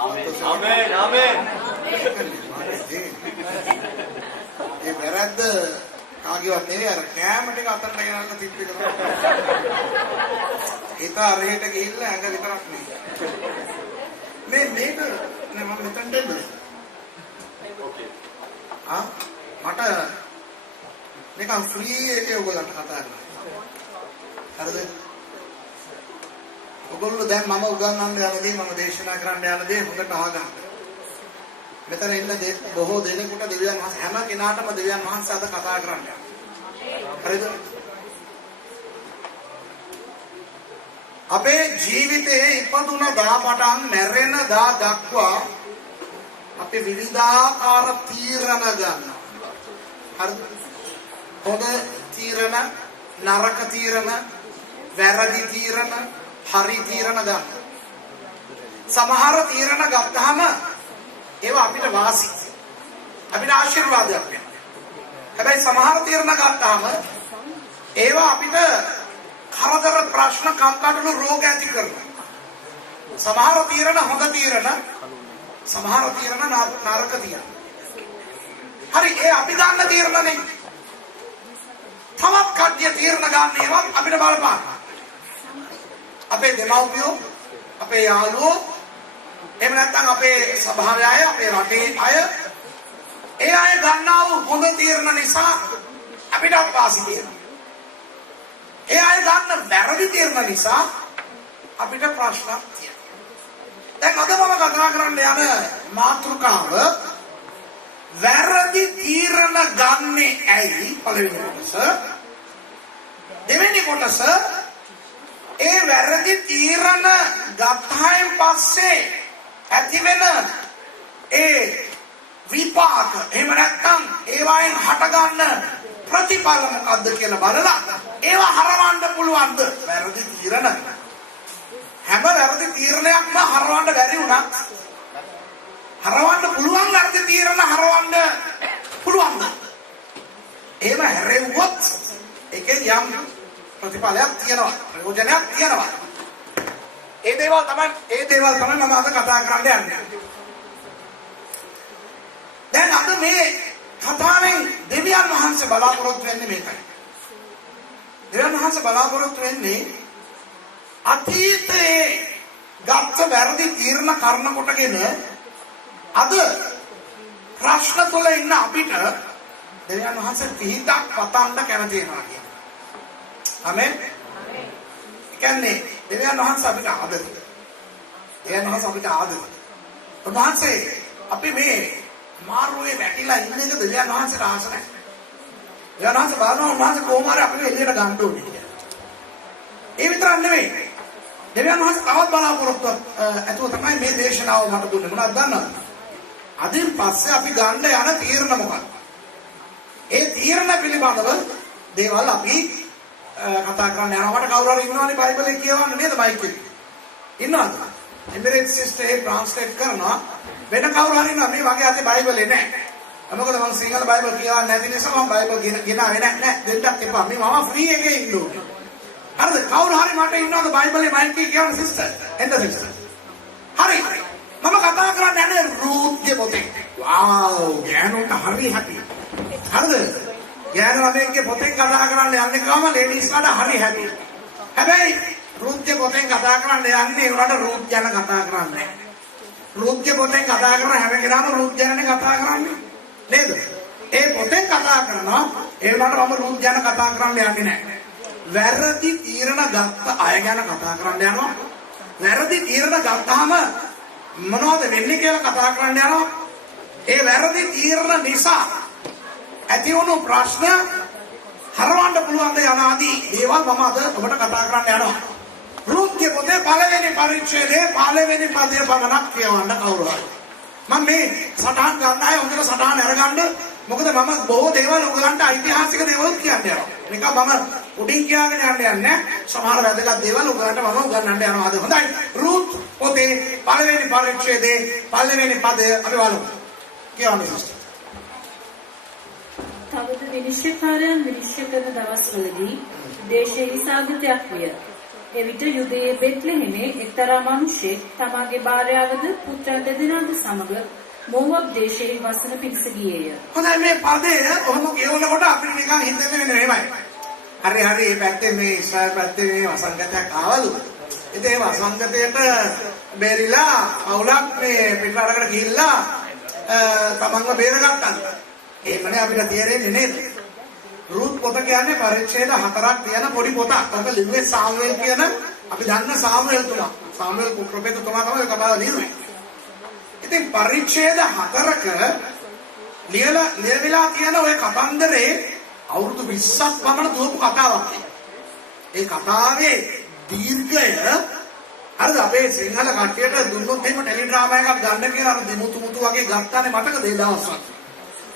ආමේන් ආමේන්. ඒ වැරද්ද කාගේවත් නෙවෙයි අර කෑම ටික අතරට ගෙනල්ලා තිබ්බ එක තමයි. ඒක අරහෙට ගිහිල්ලා ඇඟ විතරක් නෙවෙයි. මේක නේ මම මෙතනට එන්නේ. ඕකේ. මට නිකන් ෆ්‍රී එකේ ඔයගොල්ලන්ට කතා කරනවා. හරිද? ඔයගොල්ලෝ දැන් මම උගන්වන්න යන දේ මම දේශනා කරන්න යන දේ හොඳට අහගන්න. මෙතන ඉන්න බොහෝ දෙනෙකුට දෙවියන් වහන්සේ හැම කෙනාටම දෙවියන් වහන්සේ අද කතා කරන්න යනවා. හරිද? අපේ ජීවිතයේ ඉපදුන දා පටන් මැරෙන දා දක්වා අපි විවිධාකාර තීරණ ගන්නවා. හරිද? හොඳ තීරණ, නරක තීරණ, වැරදි තීරණ, හරි තීරණ ගන්න. සමහර තීරණ ගත්තාම ඒවා අපිට වාසි. අපිට ආශිර්වාදයක් වෙනවා. හැබැයි සමහර තීරණ ගත්තාම ඒවා අපිට කරදර ප්‍රශ්න කම්කටොළු රෝග ඇති කරනවා. සමහර තීරණ හොඳ තීරණ, සමහර තීරණ නරක තීරණ. හරි ඒ අපි ගන්න තීරණ නෙයි. තවත් කඩිය තීරණ ගන්න ඒවා අපිට බලපාන. අපේ දෙමව්පියෝ, අපේ යාළුවෝ, එහෙම නැත්නම් අපේ සභාවේ අය, අපේ රටේ අය, ඒ අය ගන්නා වූ හොඳ තීරණ නිසා අපිට වාසි තියෙනවා. ඒ අය ගන්න වැරදි තීරණ නිසා අපිට ප්‍රශ්නක් තියෙනවා. දැන් අද මම කතා කරන්න යන මාතෘකාව වැරදි තීරණ ගන්නේ ඇයි? පළවෙනි කොටස. දෙවෙනි කොටස ඒ වැරදි තීරණ ගත්තායින් පස්සේ ඇතිවෙන ඒ විපාක එහෙම නැත්නම් ඒවායින් හටගන්න ප්‍රතිඵල මොකද්ද කියලා බලලා ඒවා හරවන්න පුළුවන්ද? වැරදි තීරණ හැම වැරදි තීරණයක්ම හරවන්න බැරි වුණත් හරවන්න පුළුවන් වැරදි තීරණ හරවන්න පුළුවන්ද? එහෙම හැරෙව්වොත් ඒකෙන් යම් ප්‍රතිඵලයක් තියෙනවා, ප්‍රයෝජනයක් තියෙනවා. ඒ දේවල් තමයි මම අද කතා කරන්න යන්නේ. දැන් අද මේ කතාවෙන් දෙවියන් වහන්සේ බලාපොරොත්තු වෙන්නේ මේකයි. දෙවියන් වහන්සේ බලාපොරොත්තු වෙන්නේ අතීතයේ ගත්ත වැරදි තීරණ කරන කොටගෙන අද ප්‍රශ්න තුල ඉන්න අපිට දෙවියන් වහන්සේ පිහිටක් පතන්න කැමති වෙනවා කියන්නේ. ආමෙන්. කියන්නේ දෙවියන් වහන්සේ අපිට ආදරයි. දෙවියන් වහන්සේ අපිට ආදරයි. උන්වහන්සේ අපි මේ මාරුවේ වැටිලා ඉන්න එක දෙවියන් වහන්සේට ආස නැහැ. දෙවියන් වහන්සේ බලනවා උන්වහන්සේ කොහොම හරි අපිව එළියට ගන්න ඕනේ කියලා. ඒ විතරක් නෙවෙයි. දෙවියන් වහන්සේ තවත් බලාපොරොත්තු ඇතුව තමයි මේ දේශනාව මට දුන්නේ. මොනවද දන්නවද? අදින් පස්සේ අපි ගන්න යන තීරණ මොකක්ද? ඒ තීරණ පිළිබඳව දේවල් අපි කතා කරන්න යනවා. මට කවුරු හරි ඉන්නවනේ බයිබලේ කියවන්න නේද මයික් එකේ? ඉන්නවද? එමිරේට්ස් සිස්ටර් ඒ ට්‍රාන්ස්ලේට් කරනවා. වෙන කවුරු හරි ඉන්නවා මේ වගේ අතේ බයිබලේ නැහැ. මොකද මම සිංහල බයිබල් කියවන්නේ නැති නිසා මම බයිබල් ගෙනාවේ නැහැ. දෙන්නත් එපා. මම ෆ්‍රී එකේ ඉන්න ඕනේ. හරිද? කවුරු හරි මට ඉන්නවද බයිබලේ මයික් එකේ කියවන්න සිස්ටර්? එන්න සිස්ටර්. හරි. මම කතා කරන්න යන්නේ රූත්ගේ පොතේ. වව්! ගෑනුන්ට හරි හැපි. හරිද? ගෑනු ළමයෙක්ගේ පොතෙන් කතා කරන්න යන්නේ කවම ලේඩීස්ලාට හරි හැපි. හැබැයි රූත්ගේ පොතෙන් කතා කරන්න යන්නේ ඒවට රූත් ගැන කතා කරන්නේ නැහැ. රූත්ගේ පොතෙන් කතා කරන හැම කෙනාම රූත් ගැනනේ කතා කරන්නේ. නේද? ඒ පොතෙන් කතා කරනවා ඒ වුණාට මම රූත් ගැන කතා කරන්න යන්නේ නැහැ. වැරදි තීරණ ගත්ත අය ගැන කතා කරන්න යනවා. වැරදි තීරණ ගත්තාම මොනවද වෙන්නේ කියලා කතා කරන්න යනවා. ඒ වැරදි තීරණ නිසා ඇති වුණු ප්‍රශ්න හරවන්න පුළුවන් ද යන ආදී දේවල් මම අද ඔබට කතා කරන්න යනවා. රූත්ගේ පොතේ පළවෙනි පරිච්ඡේදයේ පළවෙනි පදයේ පමණක් කියවන්න කවුරු හරි. මම මේ සටහන් ගන්න අය හොඳට සටහන් අරගන්න. මොකද මම බොහෝ දේවල් ඔයගලන්ට ඓතිහාසික දේවල් කියන්න යනවා. නිකන් මම උඩින් කියලාගෙන යන්නේ නැහැ. සමහර වැදගත් දේවල් ඔයගලන්ට මම උගන්වන්න යනවා. අද හොඳයි. රූත් පොතේ පළවෙනි පරිච්ඡේදයේ පළවෙනි පදය අපි බලමු. කියවන්න සිස්ටර්. තවද විනිශ්චයකාරයන් විනිශ්චය කරන දවස්වලදී දේශයේ විසාගතයක් විය. එවිට යුදයේ බෙත්ලෙහෙමේ එක්තරා මිනිසෙක් තමාගේ භාර්යාවද පුත්‍රයන් දෙදෙනාද සමග මෝවබ් දේශයේ වසන පිණිස ගියේය. හොඳයි මේ පදය ඔහොම කියවනකොට අපිට නිකන් හිතෙන්නේ වෙන එහෙමයි. හරි මේ පැත්තේ මේ ඉස්රායල් පැත්තේ මේ වසංගතයක් ආවලු. ඉතින් ඒ වසංගතයට බැරිලා අවුලක් මේ පිටරටකට ගිහිල්ලා තමන්ව බේරගත්තා. ඒකනේ අපිට තේරෙන්නේ නේද? රුත් පොත කියන්නේ පරිච්ඡේද 4ක් තියෙන පොඩි පොතක්. ඔක ලිව්වේ සාමුවෙල් කියන අපි දන්න සාමුවෙල් තුමා. සාමුවෙල් ප්‍රොෆෙට් තුමා තමයි කතාව ලියුවේ. ඉතින් පරිච්ඡේද 4ක ලියවිලා තියෙන ওই කතන්දරේ අවුරුදු 20ක් පමණ දුවපු කතාවක්. ඒ කතාවේ දීර්ඝය අර අපේ සිංහල කට්ටියට දුන්නොත් එහෙම ටෙලිඩ්‍රාමා එකක් ගන්න කියලා අර දිමුතු මුතු වගේ ගත්තානේ මතකද ඒ දවස්වල.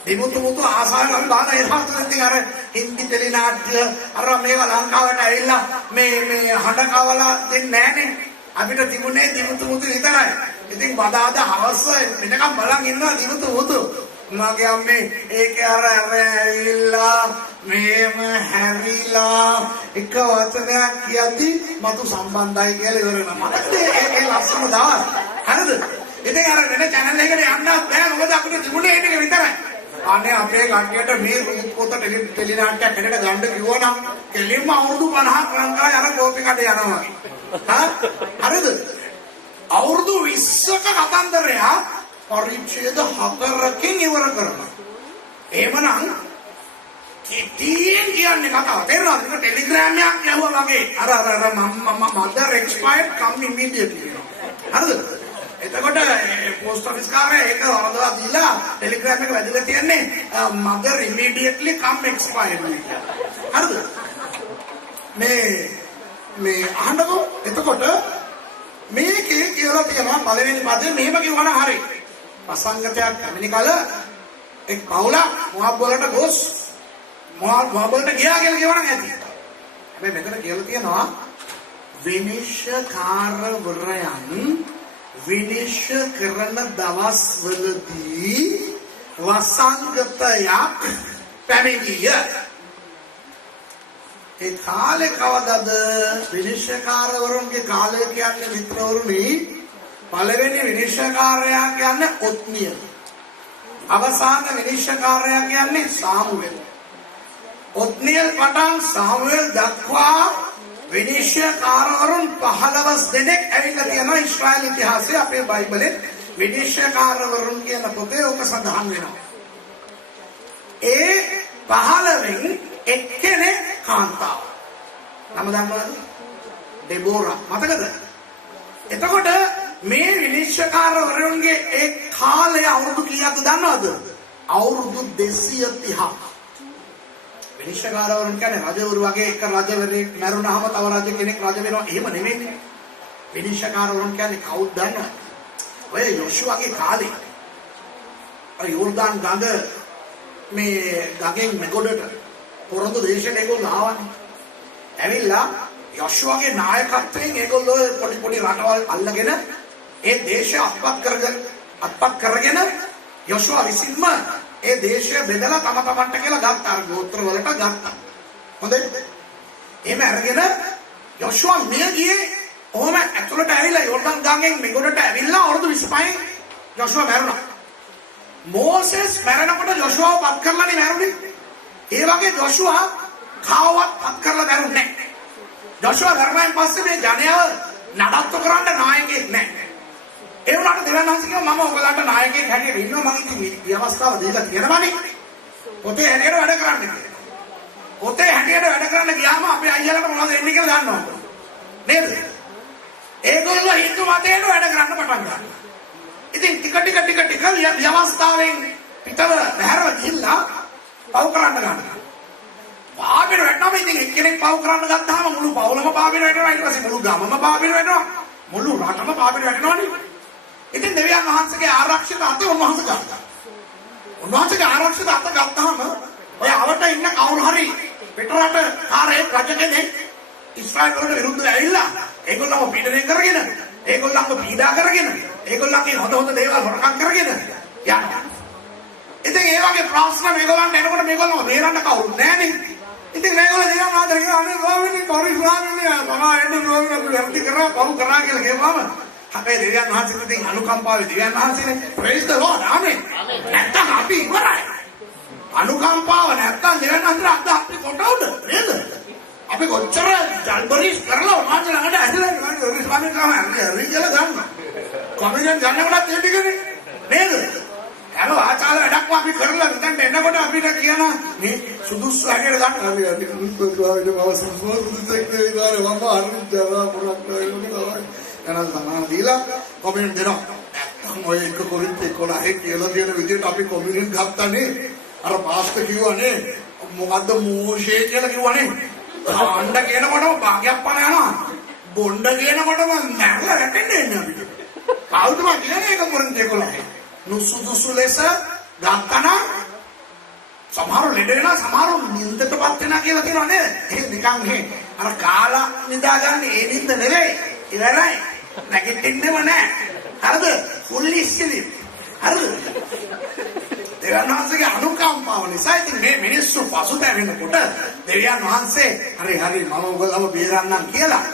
දිමුතු මුතු ආසාවෙන් අපි බාන ඒ දවස්වල ඉතින් අර හින්දි ටෙලිනාට්‍ය අර මේවා ලංකාවට ඇවිල්ලා මේ හඬ කවලා දෙන්නේ නැහනේ. අපිට තිබුණේ දිමුතු මුතු විතරයි. ඉතින් බදාද හවස මෙතකම් බලන් ඉන්නවා දිමුතු මුතු. මගේ අම්මේ ඒක අර ඇවිල්ලා මේම හැරිලා එක වචනයක් කියද්දි මතු සම්බන්ධයි කියලා ඉවර වෙනවා. මට ඒ ලස්සන දවස්. හරිද? ඉතින් අර වෙන channel එකට යන්නත් බෑ. මොකද අපිට තිබුණේ ඒක විතරයි. අනේ අපේ කට්ටියට මේ රුත් පොත ටෙලිනාට්‍යයක් හැදෙන්න ගන්න කිව්වනම් කෙලින්ම අවුරුදු 50ක් ලංකාවේ අර කෝපි කඩේ යනවා. හරිද? අවුරුදු 20ක කතන්දරය පරිච්ඡේද 4කින් ඉවර කරනවා. එහෙමනම් කිටියෙන් කියන්නේ කතාව. තේරුණාද? ඒක ටෙලිග්‍රෑම් එකක් යවුවා වගේ. අර mother expired come immediately. හරිද? එතකොට පෝස්ට් ඔෆිස් කාර්යය ඒක වරදවා දීලා ටෙලිග්‍රෑම් එක වැදිලා තියන්නේ mother immediately come expired. හරිද? මේ අහන්නකෝ. එතකොට මේකේ කියලා තියෙනවා පළවෙනි පදේ මෙහෙම කිව්වනම් හරි. වසංගතයක් පැමිණි කල එක් පවුලක් මොහොබ් වලට ගොස් මොහොබ් වලට ගියා කියලා කියවනම් ඇති. හැබැයි මෙතන කියලා තියෙනවා විනිශ්චයකාරවරයන් විනිශ්චය කරන දවස්වලදී වසංගතයක් පැමිණිය. ඒ කාලේ කවදද? විනිශ්චයකාරවරුන්ගේ කාලය කියන්නේ මිත්‍රවරුනි පළවෙනි විනිශ්චයකාරයා කියන්නේ ඔත්නියල්. අවසාන විනිශ්චයකාරයා කියන්නේ සාමුවෙල්. ඔත්නියල් පටන් සාමුවෙල් දක්වා විනිශ්චයකාරවරුන් 15 දෙනෙක් ඇවිල්ලා තියෙනවා ඊශ්‍රායල් ඉතිහාසයේ අපේ බයිබලේ විනිශ්චයකාරවරුන් කියන පොතේ ඔක සඳහන් වෙනවා. ඒ 15න් එක්කෙනෙක් කාන්තාව. නම දන්නවද? ඩෙබෝරා. මතකද? එතකොට මේ විනිශ්චයකාරවරුන්ගේ ඒ කාලය අවුරුදු කීයක්ද දන්නවද? අවුරුදු 230ක්. විනිශ්චයකාරවරුන් කියන්නේ රජවරු වගේ එක රජවරයෙක් මැරුණාම තව රජ කෙනෙක් රජ වෙනවා එහෙම නෙමෙයිනේ. විනිශ්චයකාරවරුන් කියන්නේ කවුද දන්නවද? ඔය යොෂුවගේ කාලේ අර යෝර්දාන් ගඟ මේ ගඟෙන් මෙගොඩට පොරොන්දු දේශයට ඒගොල්ලෝ ආවනේ. ඇවිල්ලා යොෂුවගේ නායකත්වයෙන් ඒගොල්ලෝ පොඩි රටවල් අල්ලගෙන ඒ දේශය අත්පත් කරගෙන යොෂුව විසින්ම ඒ දේශය බෙදලා තම තමන්ට කියලා ගත්තා. අර ගෝත්‍ර වලට ගත්තා. හොඳයි. එහෙම අරගෙන යොෂුව මිය ගියේ ඔහොම ඇතුළට ඇවිල්ලා යෝර්දාන් ගඟෙන් මෙගොඩට ඇවිල්ලා අවුරුදු 25 යොෂුව මැරුණා. මෝසෙස් මැරෙනකොට යොෂුවව පත් කරලානේ මැරුණේ. ඒ වගේ යොෂුව කාවවත් පත් කරලා මැරුන්නේ නැහැ. යොෂුව මැරුණාන් පස්සේ මේ ජනයාව නඩත්තු කරන්න නායකයෙක් නැහැ. ඒ වුණාට දෙවියන් වහන්සේ කිව්වා මම ඔයගලන්ට නායකයෙක් හැටියට ඉන්නවා. මම ඉතින් ව්‍යවස්ථාව දීලා තියෙනවානේ. පොතේ හැටියට වැඩ කරන්න කියලා. පොතේ හැටියට වැඩ කරන්න ගියාම අපේ අයියාලට මොනවද වෙන්නේ කියලා දන්නවද? නේද? ඒගොල්ලෝ හින්දු මතයට වැඩ කරන්න පටන් ගන්නවා. ඉතින් ටික ව්‍යවස්ථාවෙන් පිටව බහැරව ගිහිල්ලා පව් කරන්න ගන්නවා. පාපෙට වැටෙනවා. ඉතින් එක්කෙනෙක් පව් කරන්න ගත්තාම මුළු පවුලම පාපෙට වැටෙනවා. ඊට පස්සේ මුළු ගමම පාපෙට වැටෙනවා. මුළු රටම පාපෙට වැටෙනවනේ. ඉතින් දෙවියන් වහන්සේගේ ආරක්ෂිත අත උන්වහන්සේ ගත්තා. උන්වහන්සේගේ ආරක්ෂිත අත ගත්තාම ඔය අවට ඉන්න කවුරු හරි පිටරට කාර්යයක් රජ කෙනෙක් ඉස්රායල් වලට විරුද්ධව ඇවිල්ලා ඒගොල්ලන්ව පීඩනය කරගෙන ඒගොල්ලන්ව පීඩා කරගෙන ඒගොල්ලන්ගේ හොඳ දේවල් හොරකම් කරගෙන යනවා. ඉතින් ඒ වගේ ප්‍රශ්න මේගොල්ලන්ට එනකොට මේගොල්ලන්ව බේරන්න කවුරුත් නැහනේ. ඉතින් මේගොල්ලෝ දිහා මාතර කියනවා අනේ ස්වාමීනි පරිස්සමනේ මම එන්න ඕනේ අපි හරි කරා පව් කරා කියලා කියවම අපේ දෙවියන් වහන්සේට ඉතින් අනුකම්පාවේ දෙවියන් වහන්සේනේ praise the lord ආමෙන් නැත්තම් අපි ඉවරයි අනුකම්පාව නැත්තම් දෙවියන් වහන්සේට අද අපි කොටවද නේද අපි කොච්චර ජල්බරිස් කරලා මාත් ළඟට ඇදලා ඉන්නේ ස්වාමීන් වහන්සේ හරි කියලා ගන්නවා කොමියන් ගන්නකොටත් ඒ ටිකනේ නේද හැම ආචාර වැඩක්ම අපි කරලා මෙතනට එනකොට අපිට කියනවා මේ සුදුසු හැටියට ගන්න අපි මුන්තුවාවේ මම සුදුසුෙක් නේ මම අරින් ජරා පුරක් නෝනේ යන සමාන දීලා කොමියන් දෙනවා නැත්තම් ඔය එක කොරින්ති 11 කියලා තියෙන විදිහට අපි කොමියන් ගත්තානේ අර පාස්ටර් කිව්වනේ මොකද්ද මෝෂේ කියලා කිව්වනේ අඬ කියනකොටම භාගයක් පණ යනවා බොණ්ඩ කියනකොටම නැරලා වැටෙන්නේ නැහැ අපිට කවුද මම කියන්නේ ඒක කොරින්ති 11 නුසුදුසු ලෙස ගත්තනම් සමහර ලෙඩ වෙනවා සමහර නින්දටපත් වෙනවා කියලා කියනවා නේද ඒක නිකන් මේ අර කාලා නිදාගන්නේ ඒ නින්ද නෙවෙයි ඉවරයි නැගිටින්නෙම නැහැ හරිද ෆුල් ඉස්සිලි හරිද දෙවියන් වහන්සේගේ අනුකම්පාව නිසා ඉතින් මේ මිනිස්සු පසුතැවෙනකොට දෙවියන් වහන්සේ හරි මම ඔයගොල්ලව බේරන්නම් කියලා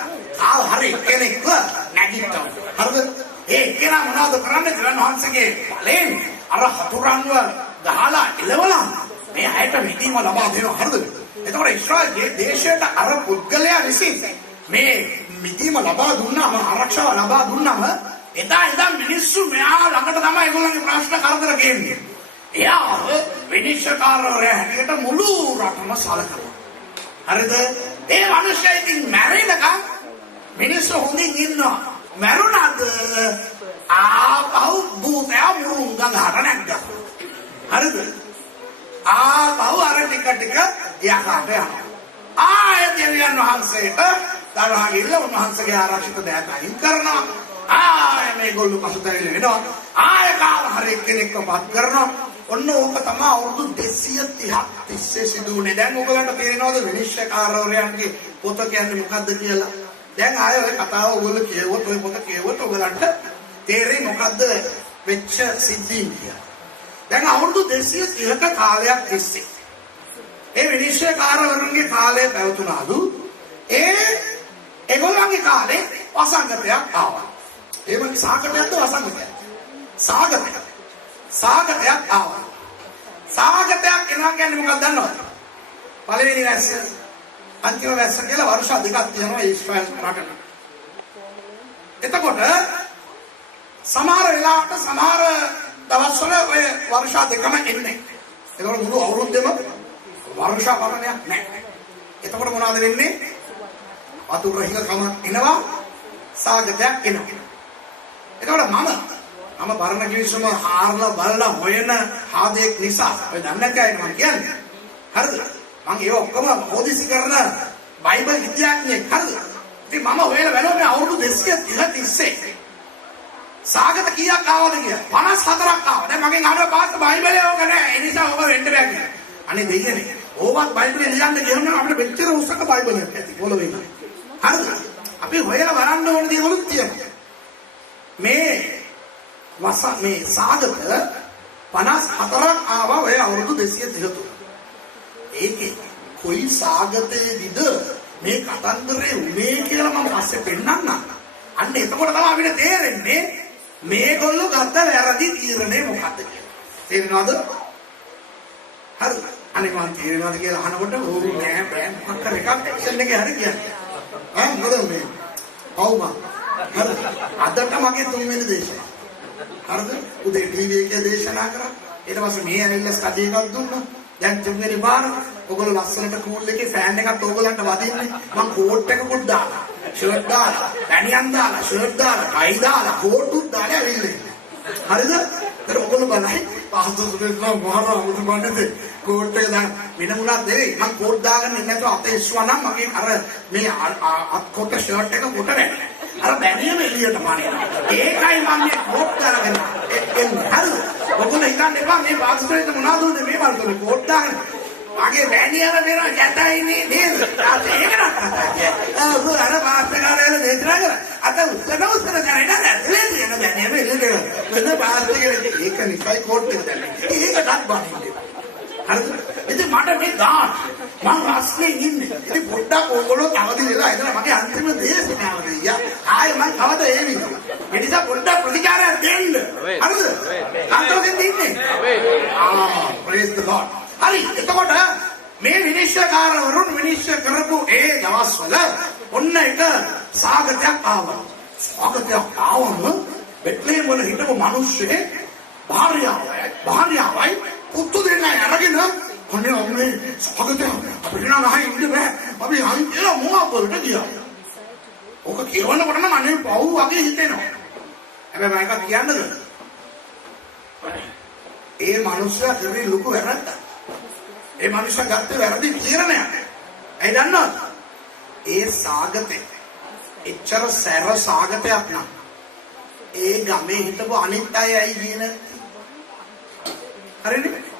ආව හරි කෙනෙක්ව නැගිට්ටා හරිද ඒ කෙනා මොනවද කරන්නේ දෙවියන් වහන්සේගේ බලෙන් අර හතුරන්ව ගහලා එලවලා මේ ඇයට මිදීම ලබා දෙනවා හරිද එතකොට ඊශ්‍රායල් දේශයට අර පුද්ගලයා විසින් මේ මිදීම ලබා දුන්නාම ආරක්ෂාව ලබා දුන්නාම එදා ඉඳන් මිනිස්සු මෙහා ළඟට තමයි ඒගොල්ලන්ගේ ප්‍රශ්න කරදර ගේන්නේ එයා විනිශ්චයකාරවරයා හැටියට මුළු රටම සලකනවා හරිද ඒ මිනිස්සයා ඉතින් මැරෙනකම් මිනිස්සු හොඳින් ඉන්නවා මරුණාද ආපහු භූතයා මුරුංග ගහට නැග්ගා හරිද ආපහු අර ටික ටික යකාට යනවා ආය දෙවියන් වහන්සේට තරහ ගිල්ල උන්වහන්සේගේ ආරක්ෂිත දෑත අයින් කරනවා ආය මේගොල්ලෝ පසුතැවිලි වෙනවා ආය කාල හරි කෙනෙක්ව පත් කරනවා ඔන්න ඕක තමයි අවුරුදු 230ක් තිස්සේ සිදු වුණේ දැන් ඔයගලන්ට තේරෙනවද විනිශ්චයකාරවරයන්ගේ පොත කියන්නේ මොකද්ද කියලා දැන් ආය ඔය කතාව ඔයගොල්ලෝ කියවුවොත් ඔය පොත කියවුවොත් ඔයගලන්ට තේරෙයි මොකද්ද වෙච්ච සිද්ධීන් කියලා. දැන් අවුරුදු 230ක කාලයක් තිස්සේ ඒ විනිශ්චයකාරවරුන්ගේ කාලය පැවතුනාලු ඒගොල්ලන්ගේ කාලේ වසංගතයක් ආවා. ඒක සාගතයක්ද වසංගතයක්? සාගතයක් ආවා. සාගතයක් එනවා කියන්නේ මොකක්ද දන්නවද? පළවෙනි වැස්ස අන්තිම වැස්ස කියලා වර්ෂ දෙකක් තියෙනවා ඊශ්‍රායල් රටට. එතකොට සමහර වෙලාවට සමහර දවස්වල ඔය වර්ෂ දෙකම එන්නේ. ඒකවල මුළු අවුරුද්දෙම වර්ෂා පරණයක් නැහැ. එතකොට මොනවද වෙන්නේ? වතුර හිඟකම එනවා සාගතයක් එනවා. එතකොට මම පරණ කිවිසුම හාරලා බලලා හොයන හාදෙක් නිසා ඔය දන්නේ නැහැ මම කියන්නේ. හරිද? මම ඒ ඔක්කොම හොදිසි කරන බයිබල් විද්‍යාඥයෙක් හරිද? ඉතින් මම හොයලා බලුවා මේ අවුරුදු 230 තිස්සේ සාගත කීයක් ආවද කියලා 54ක් ආවා. දැන් මගෙන් අහනවා පාස්ටර් බයිබලේ ඕක නැහැ. ඒ නිසා ඔබ වෙන්න බෑ කියලා. අනේ දෙයියනේ. ඕවත් බයිබලේ ලියන්න ගියම අපිට මෙච්චර උසක බයිබලයක් ඇති පොළොවේ. හරිද? අපි හොයලා බලන්න ඕන දේවලුත් තියෙනවා. මේ සාගත 54ක් ආවා ඔය අවුරුදු 230 තුන. ඒකේ කොයි සාගතයේදීද මේ කතන්දරේ උනේ කියලා මම පස්සේ පෙන්නන්නම්. අන්න එතකොට තමයි අපිට තේරෙන්නේ මේගොල්ලෝ ගත්ත වැරදි තීරණය මොකක්ද කියලා. තේරෙනවද? හරිද? අනේ මම තේරෙනවද කියලා අහනකොට ඕක නෑ බෑ මොකක් කර එකක් ඇක්ෂන් එකේ හරි කියන්නේ. මොකද මේ අවුම හරිද? අදට මගේ තුන්වෙනි දේශනාව. හරිද? උදේ ටීවී එකේ දේශනා කරා. ඊට පස්සේ මේ ඇවිල්ලා ස්ටඩි එකක් දුන්නා. දැන් තුන්වෙනි පාර ඔයගොල්ලෝ ලස්සනට කූල් එකේ ෆෑන් එකක් ඕගලන්ට වදින්නේ. මම කෝට් එකකුත් දාලා, ෂර්ට් දාලා, බැනියන් දාලා, ෂර්ට් දාලා, ටයි දාලා, කෝට්ුත් දාලා ඇවිල්ලා ඉන්නේ. හරිද? ඒත් ඔයගොල්ලෝ බලයි පාස්තුසුරේලා මොහරා මුතු බණ්ඩේ කෝට් එක දාන වෙන මුණක් දෙයි. මම කෝට් දාගෙන ඉන්නේ නැතුව අත ඉස්සුවනම් මගේ අර මේ අත් කොට ෂර්ට් එක කොට වැටෙනවා. අර බැනියම එළියට පානිනවා. ඒකයි මම මේ කෝට් දාගෙන එන්නේ. හරිද? ඔයගොල්ලෝ හිතන්න එපා මේ පාස්තුසුරේට මොනවද උනේ මේ වලට කෝට් දාගෙන මගේ බැනියම වෙන ගැටයිනේ නේද? ඒක නක් කතා. අර පාස්තරාලේ දේශනා කරා. අත උත්තර කරේ නේද? එළියට යන බැනියම එළියට. මෙන්න පාස්තරේ ඒක නිකයි කෝට් එක දැම්මේ. ඒකටත් බනින්නේ. හරිද? ඉතින් මට මේ දාන්න මම රස්නේ වගේ ඉන්නේ. ඉතින් පොඩ්ඩක් ඕගොල්ලෝ අවදි වෙලා ඉතන මගේ අන්තිම දේශනාව දෙයියා. ආයෙ මම කවද එන්නේ. ඒ නිසා පොඩ්ඩක් ප්‍රතිචාරයක් දෙන්න. හරිද? අන්තරෙන් ඉන්නේ. praise the Lord. හරි. එතකොට මේ විනිශ්චයකාරවරුන් විනිශ්චය කරපු ඒ දවස්වල ඔන්න එක සාගතයක් ආවා. සාගතයක් ආවම බෙත්ලේම් වල හිටපු මිනිස්සේ භාර්යාවයි පුතු දෙන්නයි අරගෙන ඔන්නේ ඔන්නේ සාගතයක් අපිට නම් අහයි ඉන්න බෑ. අපි අන්තිම මොහොතට ගියා. ඔක කියවන්නකොට නම් අනේ පව් වගේ හිතෙනවා. හැබැයි මම එකක් කියන්නද? ඒ මිනිස්සයා කරේ ලොකු වැරද්දක්. ඒ මිනිස්සයා ගත්තේ වැරදි තීරණයක්. ඇයි දන්නවද? ඒ සාගතේ එච්චර සැර සාගතයක් නම් ඒ ගමේ හිටපු අනිත් අය ඇයි කියන්නේ? හරිනේ?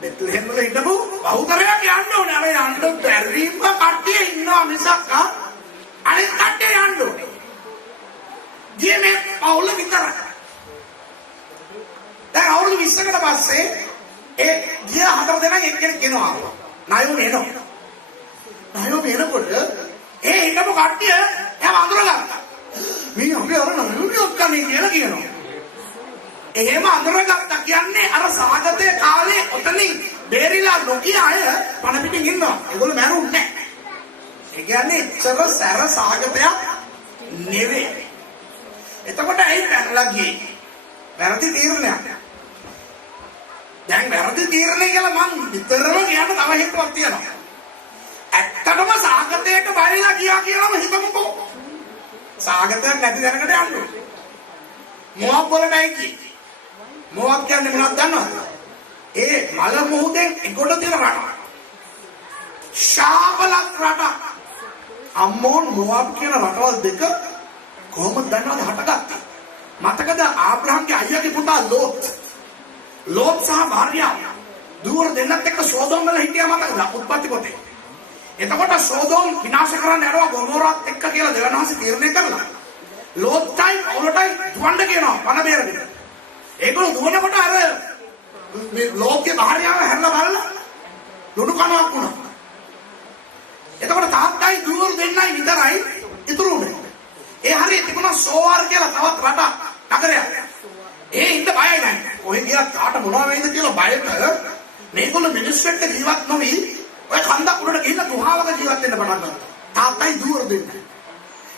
බෙත්ලෙහෙම් වල හිටපු බහුතරයක් යන්න ඕනේ. අර යන්න බැරිම කට්ටිය ඉන්නවා මිසක් අනිත් කට්ටිය යන්න ඕනේ. ගියේ පවුල විතරයි. දැන් අවුරුදු 20කට පස්සේ ඒ ගිය 4 දෙනා එක්කෙනෙක් එනවා. ණයෝ එනවා. ණයෝ එනකොට ඒ හිටපු කට්ටිය හැම අඳුරගත්තා. මේ අපි අර ණයෝ කන්නේ කියලා කියනවා. එහෙම අඳුරගත්තා කියන්නේ අර සාගතේ කාලේ ඔතනින් බේරිලා නොගිය අය පණ පිටින් ඉන්නවා. ඒගොල්ලෝ මැරුන්නේ නැහැ. ඒ කියන්නේ ඉතර සැර සාගතයක් නෙවෙයි. එතකොට ඇයි පැනලා ගියේ? වැරදි තීරණයක්. දැන් වැරදි තීරණය කියලා මම විතරම කියන්න තව හේතුවක් තියෙනවා. ඇත්තටම සාගතයට බැරිලා ගියා කියලාම හිතමුකෝ. සාගතයක් නැති දැනකට යන්න ඕනේ. මොහොත් වලටයි කියේ. මොහොත් කියන්නේ මොනවද දන්නවද? ඒ මල මොහොතෙන් එගොඩ තියෙන රට. ශාපලක් රට. අම්මෝන් මොහොත් කියන රටවල් දෙක කොහොමද දන්නවද හටගත්තේ? මතකද ආබ්‍රහම්ගේ අයියාගේ පුතා ලෝත් සහ භාර්යාව දුවර දෙන්නත් එක්ක සෝදෝම් වල හිටියා මතකද උත්පත්ති පොතේ. එතකොට සෝදෝම් විනාශ කරන්න යනවා ගොමෝරාත් එක්ක කියලා දෙවනහස තීරණය කරලා ලෝත්යි පවුලටයි දුවන්න කියනවා පණ බේරගෙන. ඒගොල්ලෝ දුවනකොට අර මේ ලෝකේ භාර්යාව හැරලා බලලා ලුණු කණක් වුණා. එතකොට තාත්තයි දුවර දෙන්නයි විතරයි ඉතුරු වුණේ. ඒ හරිය තිබුණා සෝවාර් කියලා තවත් රටක් නගරයක්. ඒ ඉන්න බයයි නැහැ. ඔය ගියා කාට මොනවා වෙයිද කියලා බයට මේගොල්ලෝ මිනිස්සු එක්ක ජීවත් නොවි ඔය කන්දක් උඩට ගිහිල්ලා ගුහාවක ජීවත් වෙන්න පටන් ගත්තා. තාත්තයි දුවර දෙන්න.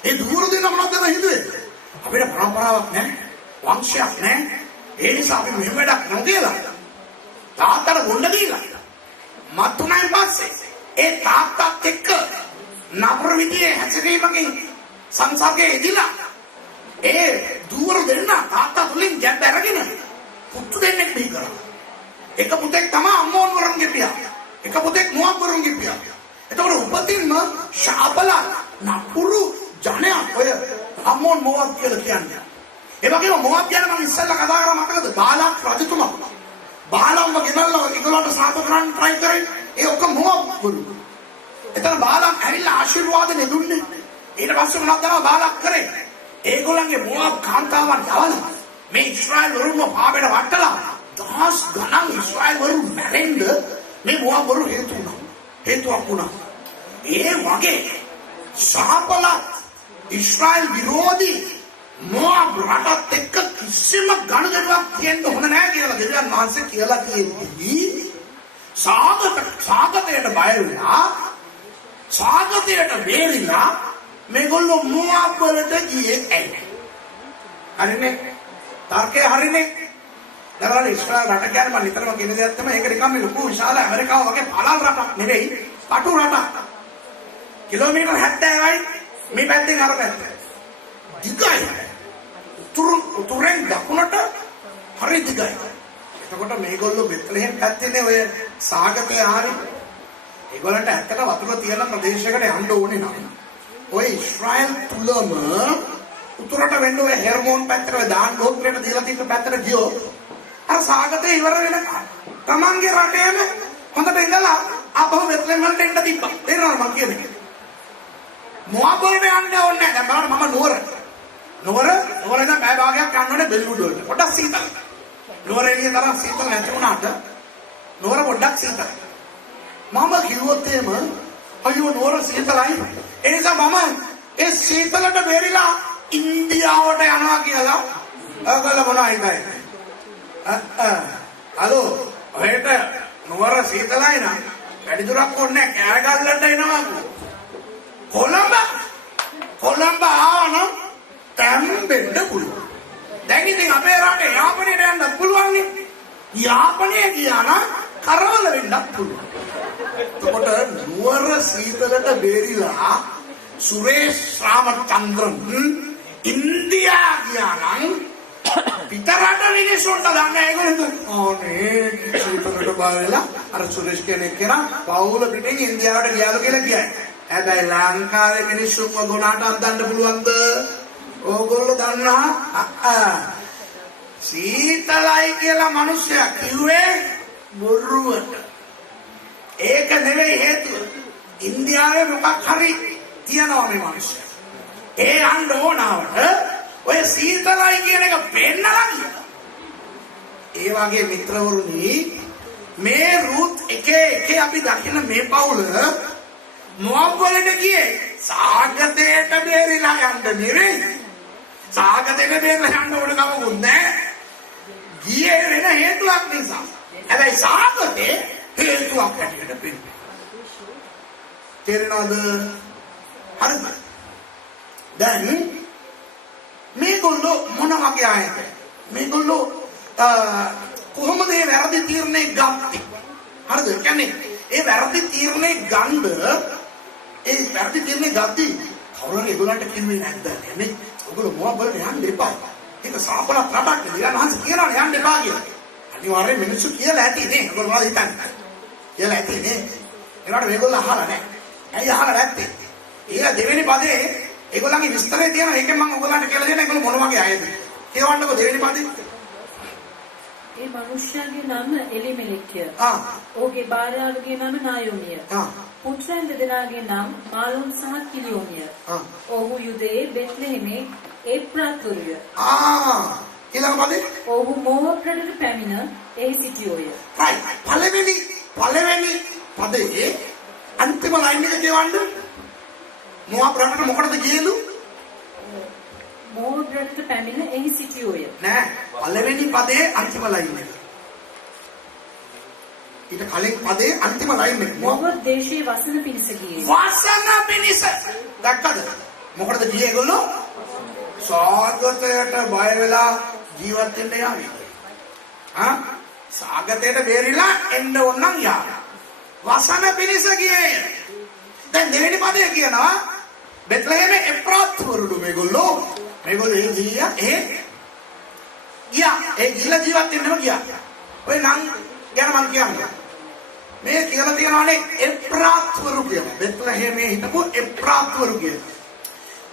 ඒ දුවර දෙන්න මොනවද හිතුවේ? අපිට පරම්පරාවක් නැහැ. වංශයක් නැහැ. ඒ නිසා අපි මෙහෙම වැඩක් නොකේලා. තාත්තට බොන්න දීලා. මත්ුණයින් පස්සේ ඒ තාත්තත් එක්ක නපුර විදියේ හැසිරීමකින් සංසර්ගයේ එදිලා ඒ දුවර දෙන්න තාත්තා තුලින් ගැබ් අරගෙන පුතු දෙන්නෙක් බිහි කරා. එක පුතෙක් තමයි අම්මෝන් වරුන්ගේ පියා. එක පුතෙක් මොහොත් වරුන්ගේ පියා. එතකොට උපතින්ම ශාපල නපුරු ජනයා ඔය අම්මෝන් මොහොත් කියලා කියන්නේ. ඒ වගේම මොහොත් ගැන මම ඉස්සෙල්ලා කතා කරා මතකද? බාලක් රජතුමා. බාලම්ව ගෙනල්ලා ඒගොල්ලන්ට සාප කරන්න try කරේ. ඒ ඔක්කොම මොහොත් වරු. එතන බාලම් ඇවිල්ලා ආශිර්වාද දෙදුන්නේ. ඊට පස්සේ මොනවද කරා බාලක් කරේ? ඒගොල්ලන්ගේ මොහොත් කාන්තාවන් යවලා මේ ඊශ්‍රායල් වරුන්ව පාබෙට වටලා දහස් ගණන් ඊශ්‍රායල් වරු මැරෙන්න මේ මොහොත් වරු හේතුවක් වුණා. ඒ වගේ ශාපල ඊශ්‍රායල් විරෝධී මොහොත් රටත් එක්ක කිසිම ගනුදෙනුවක් තියෙන්න හොඳ නැහැ කියලා දෙවියන් වහන්සේ කියලා තියෙද්දි සාගතයට බය වෙලා සාගතයට බේරිලා මේගොල්ලෝ මොහොත් වලට ගියේ ඇයි? හරිනේ? තර්කය හරිනේ? දැන් ඉස්රායල් රට කියන්නේ මම නිතරම කියන දෙයක් තමයි ඒක නිකම් මේ ලොකු විශාල ඇමරිකාව වගේ පළල් රටක් නෙවෙයි පටු රටක්. කිලෝමීටර් 70යි මේ පැත්තෙන් අර පැත්ත. දිගයි. උතුරෙන් දකුණට හරි දිගයි. එතකොට මේගොල්ලෝ බෙත්ලෙහෙම් පැත්තේනේ ඔය සාගතේ හරි. ඒගොල්ලන්ට ඇත්තට වතුර තියෙන ප්‍රදේශයකට යන්න ඕනේ නැහැ. ඔය ඉස්රායල් තුලම උතුරට වෙන්න ඔය හෙර්මෝන් පැත්තට ඔය දාන් ගෝත්‍රයට දීලා තියෙන පැත්තට ගියෝ අර සාගතේ ඉවර වෙනකන් තමන්ගේ රටේම හොඳට ඉඳලා ආපහු බෙත්ලෙහෙම් වලට එන්න තිබ්බා. තේරෙනවද මම කියන්නේ? මොහොත් වලට යන්න ඕනේ නැහැ. දැන් බලන්න මම නුවර ඉඳන් බය භාගයක් යන්න ඕනේ බෙලිවුඩ් වලට. පොඩ්ඩක් සීතල. නුවර එළිය තරම් සීතල නැති වුණාට නුවර පොඩ්ඩක් සීතලයි. මම කිව්වොත් එහෙම අයියෝ නුවර සීතලයි. ඒ නිසා මම ඒ සීතලට බේරිලා ඉන්දියාවට යනවා කියලා ඔයගොල්ලෝ මොනවා හිතන්නේ? හලෝ ඔහෙට නුවර සීතලයි නම් වැඩි දුරක් ඕනේ නැහැ. කෑගල්ලට එනවා. කොළඹ ආවනම් තැම්බෙන්න පුළුවන්. දැන් ඉතින් අපේ රටේ යාපනයට යන්න පුළුවන් නේ. යාපනය ගියා නම් කරවල වෙන්නත් පුළුවන්. එතකොට නුවර සීතලට බේරිලා සුරේෂ් රාමචන්ද්‍රන් ඉන්දියා ගියා නම් පිටරට මිනිස්සුන්ට දන්නේ ඒගොල්ලෝ ඕනේ සීතලට බාරලා අර සුරේෂ් කෙනෙක් කරා පවුල පිටින් ඉන්දියාවට ගියාලු කියලා කියයි. හැබැයි ලංකාවේ මිනිස්සුන්ව ගොනාට අද්දන්න පුළුවන්ද? ඕගොල්ලෝ දන්නා සීතලයි කියලා මිනිස්සයා කිව්වේ බොරුවට. ඒක නෙවෙයි හේතුව. ඉන්දියාවේ මොකක් හරි තියනවා මේ මිනිස්සයා. ඒ යන්න ඕනවට ඔය සීතලයි කියන එක පෙන්නලා ගියා. ඒ වගේ මිත්‍රවරුනි මේ රුත් එක අපි දකින්න මේ පවුල මොව්වලට ගියේ සාගතයට බේරිලා යන්න නෙවෙයි. සාගතයට බේරිලා යන්න ඕන කමකුත් නැහැ. ගියේ වෙන හේතුවක් නිසා. හැබැයි සාගතේ හේතුවක් හැටියට පෙන්නනවා. තේරෙනවද? හරිද? දැන් මේගොල්ලෝ මොන වගේ අයද? මේගොල්ලෝ කොහොමද මේ වැරදි තීරණය ගත්තේ? හරිද? කියන්නේ ඒ වැරදි තීරණය ගන්න ඒ වැරදි තීරණය ගත්තී කවුරුන් ඒගොල්ලන්ට කිව්වේ නැද්ද? නේ ඔයගොල්ලෝ මොකක් බලන්න යන්න එපා. ඒක සාපල ප්‍රඩක්ට් දිලානහස කියනවා යන්න එපා කියලා. අනිවාර්යයෙන් මිනිස්සු කියලා ඇති නේ. ඔයගොල්ලෝ මොනවද හිතන්නේ? කියලා ඇති නේ. ඒකට මේගොල්ලෝ අහලා නැහැ. ඇයි අහලා නැත්තේ? ඊළඟ දෙවෙනි පදේ ඒගොල්ලන්ගේ විස්තරය තියෙනවා. ඒකෙන් මම ඔයගොල්ලන්ට කියලා දෙන්න ඒගොල්ලෝ මොන වගේ අයද? කියවන්නකෝ දෙවෙනි පදේ. ඒ මනුෂ්‍යයාගේ නම එලිමෙලෙක්ය. ඔහුගේ භාර්යාවගේ නම නායෝමිය. පුත්‍රයන් දෙදෙනාගේ නම් මාලොන් සහ කිලියෝමිය. ඔහු යුදයේ බෙත්ලෙහෙමේ ඒප්‍රාත්වරුය. ඊළඟ පදේ ඔහු මෝවාබ් රටට පැමිණ එහි සිටියෝය. right. පළවෙනි පදේ අන්තිම ලයින් එක කියවන්න. මෝවාබ් රටට මොකටද ගියලු? මෝවාබ් රටට පැමිණ එහි සිටියෝය. නෑ පළවෙනි පදේ අන්තිම ලයින් එක. ඊට කලින් පදේ අන්තිම ලයින් එක. මෝවාබ් දේශයේ වසන පිණිස ගියේ. වසන පිණිස. දැක්කද? මොකටද ගියේ ඒගොල්ලෝ? සාගතයට බය වෙලා ජීවත් වෙන්න යාවි. සාගතයට බේරිලා එන්න ඕන නම් යාවි. වසන පිණිස ගියේ. දැන් දෙවෙනි පදේ කියනවා බෙත්ලෙහෙමේ එෆ්‍රාත්වරුළු මේගොල්ලෝ. මේගොල්ලෝ ඒ ගියා ඒ ගිහලා ජීවත් වෙන්නම ගියා. ඔය නම් ගැන මම කියන්නේ. මේ කියලා තියනවානේ එෆ්‍රාත්වරු කියලා. බෙත්ලෙහෙමේ හිටපු එෆ්‍රාත්වරු කියලා.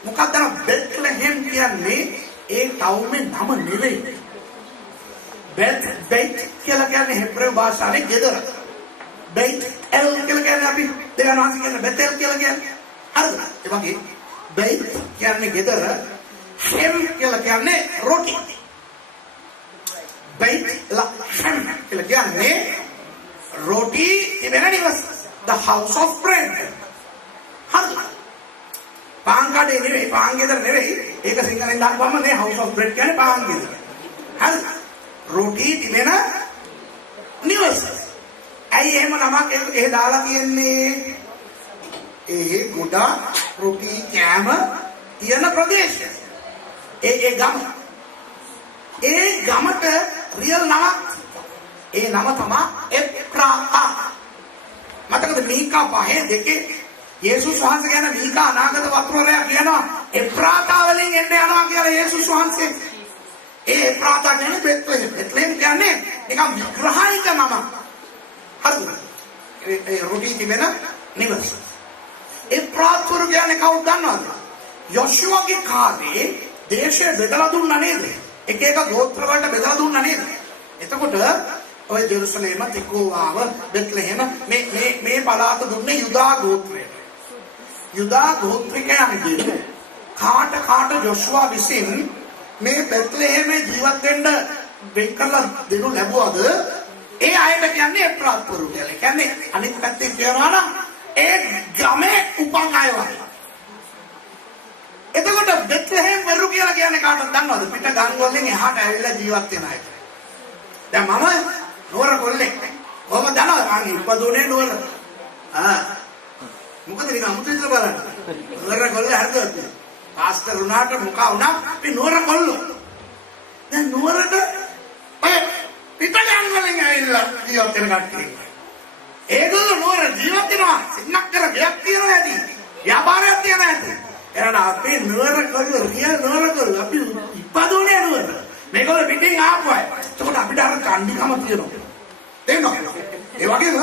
මොකක්ද බෙත්ලෙහෙම් කියන්නේ? ඒ ටවුමේ නම නෙවෙයි. බෙත් කියලා කියන්නේ හෙබ්‍රේව භාෂාවේ ගෙදර. බෙත් එල් කියලා කියන්නේ අපි දෙවනාසි කියන බෙතෙල් කියලා කියන්නේ. හරිද? ඒ වගේ බෙත් කියන්නේ ගෙදර. හෙම් කියලා කියන්නේ රොටි. බෙත් හෙම් කියලා කියන්නේ රොටි තිබෙන නිවස. The house of bread. හරිද? පාන් කඩේ නෙවෙයි, පාන් ගෙදර නෙවෙයි. ඒක සිංහලෙන් දාපුවම නේ house of bread කියන්නේ පාන් ගෙදර. හරිද? රොටි තිබෙන නිවස. ඇයි එහෙම නමක් ඒ දාලා තියන්නේ? ඒ ගොඩක් රොටි කෑම තියෙන ප්‍රදේශය. ඒ ගම. ඒ ගමට රියල් නමක්. ඒ නම තමයි එෆ්‍රාතා. මතකද මීකා 5:2 යේසුස් වහන්සේ ගැන මීකා අනාගත වතුරරයා කියනවා එෆ්‍රාතා වලින් එන්න යනවා කියලා යේසුස් වහන්සේ. ඒ එෆ්‍රාතා කියන්නේ බෙත්ලෙහෙම්. බෙත්ලෙහෙම් කියන්නේ නිකන් විග්‍රහයික නම. හරිද? ඒ රොටි තිබෙන නිවස. එෆ්‍රාත්වරු කියන්නේ කවුද දන්නවද? යොෂුවගේ කාලේ දේශය බෙදලා දුන්නා නේද? එක එක ගෝත්‍ර වලට බෙදලා දුන්නා නේද? එතකොට ඔය ජෙරුසලේම, තිකෝවාව, බෙත්ලෙහෙම මේ පළාත දුන්නේ යුදා ගෝත්‍රයට. යුදා ගෝත්‍රිකයන්ගේ කාට යොෂුවා විසින් මේ බෙත්ලෙහෙමේ ජීවත් වෙන්න වෙන් කරලා දෙනු ලැබුවද? ඒ අයට කියන්නේ එෆ්‍රාත්වරු කියලා. කියන්නේ අනිත් පැත්තේ කියනවා නම් ඒ ගමේ උපන් අය වගේ. එතකොට බෙත්ලෙහෙම් වෙරු කියලා කියන්නේ කාටද දන්නවද? පිට ගම් වලින් එහාට ඇවිල්ලා ජීවත් වෙන අය. දැන් මම නුවර කොල්ලෙක්. කොහොමද දන්නවද? මං ඉපදුනේ නුවර. මොකද නිකන් අමුතුවෙන් බලන්න. නුවර කොල්ල හරිද? පාස්ටර් උනාට මොකා වුණා අපි නුවර කොල්ලෝ. දැන් නුවරට ඔය පිට ගම් වලින් ඇවිල්ලා ජීවත් වෙන කට්ටිය. ඒගොල්ලෝ නුවර ජීවත් වෙනවා. සින්නක් කර ගයක් තියනවා ඇති. ව්‍යාපාරයක් තියනවා ඇති. එහෙනම් අපි නුවර කොල්ලෝ රියල් නුවර කොල්ලෝ අපි ඉපදුනේ නුවර. මේගොල්ලෝ පිටින් ආපු අය. ඒකට අපිට අර කණ්ඩිකම තියෙනවා. තේරෙනවද? ඒ වගේම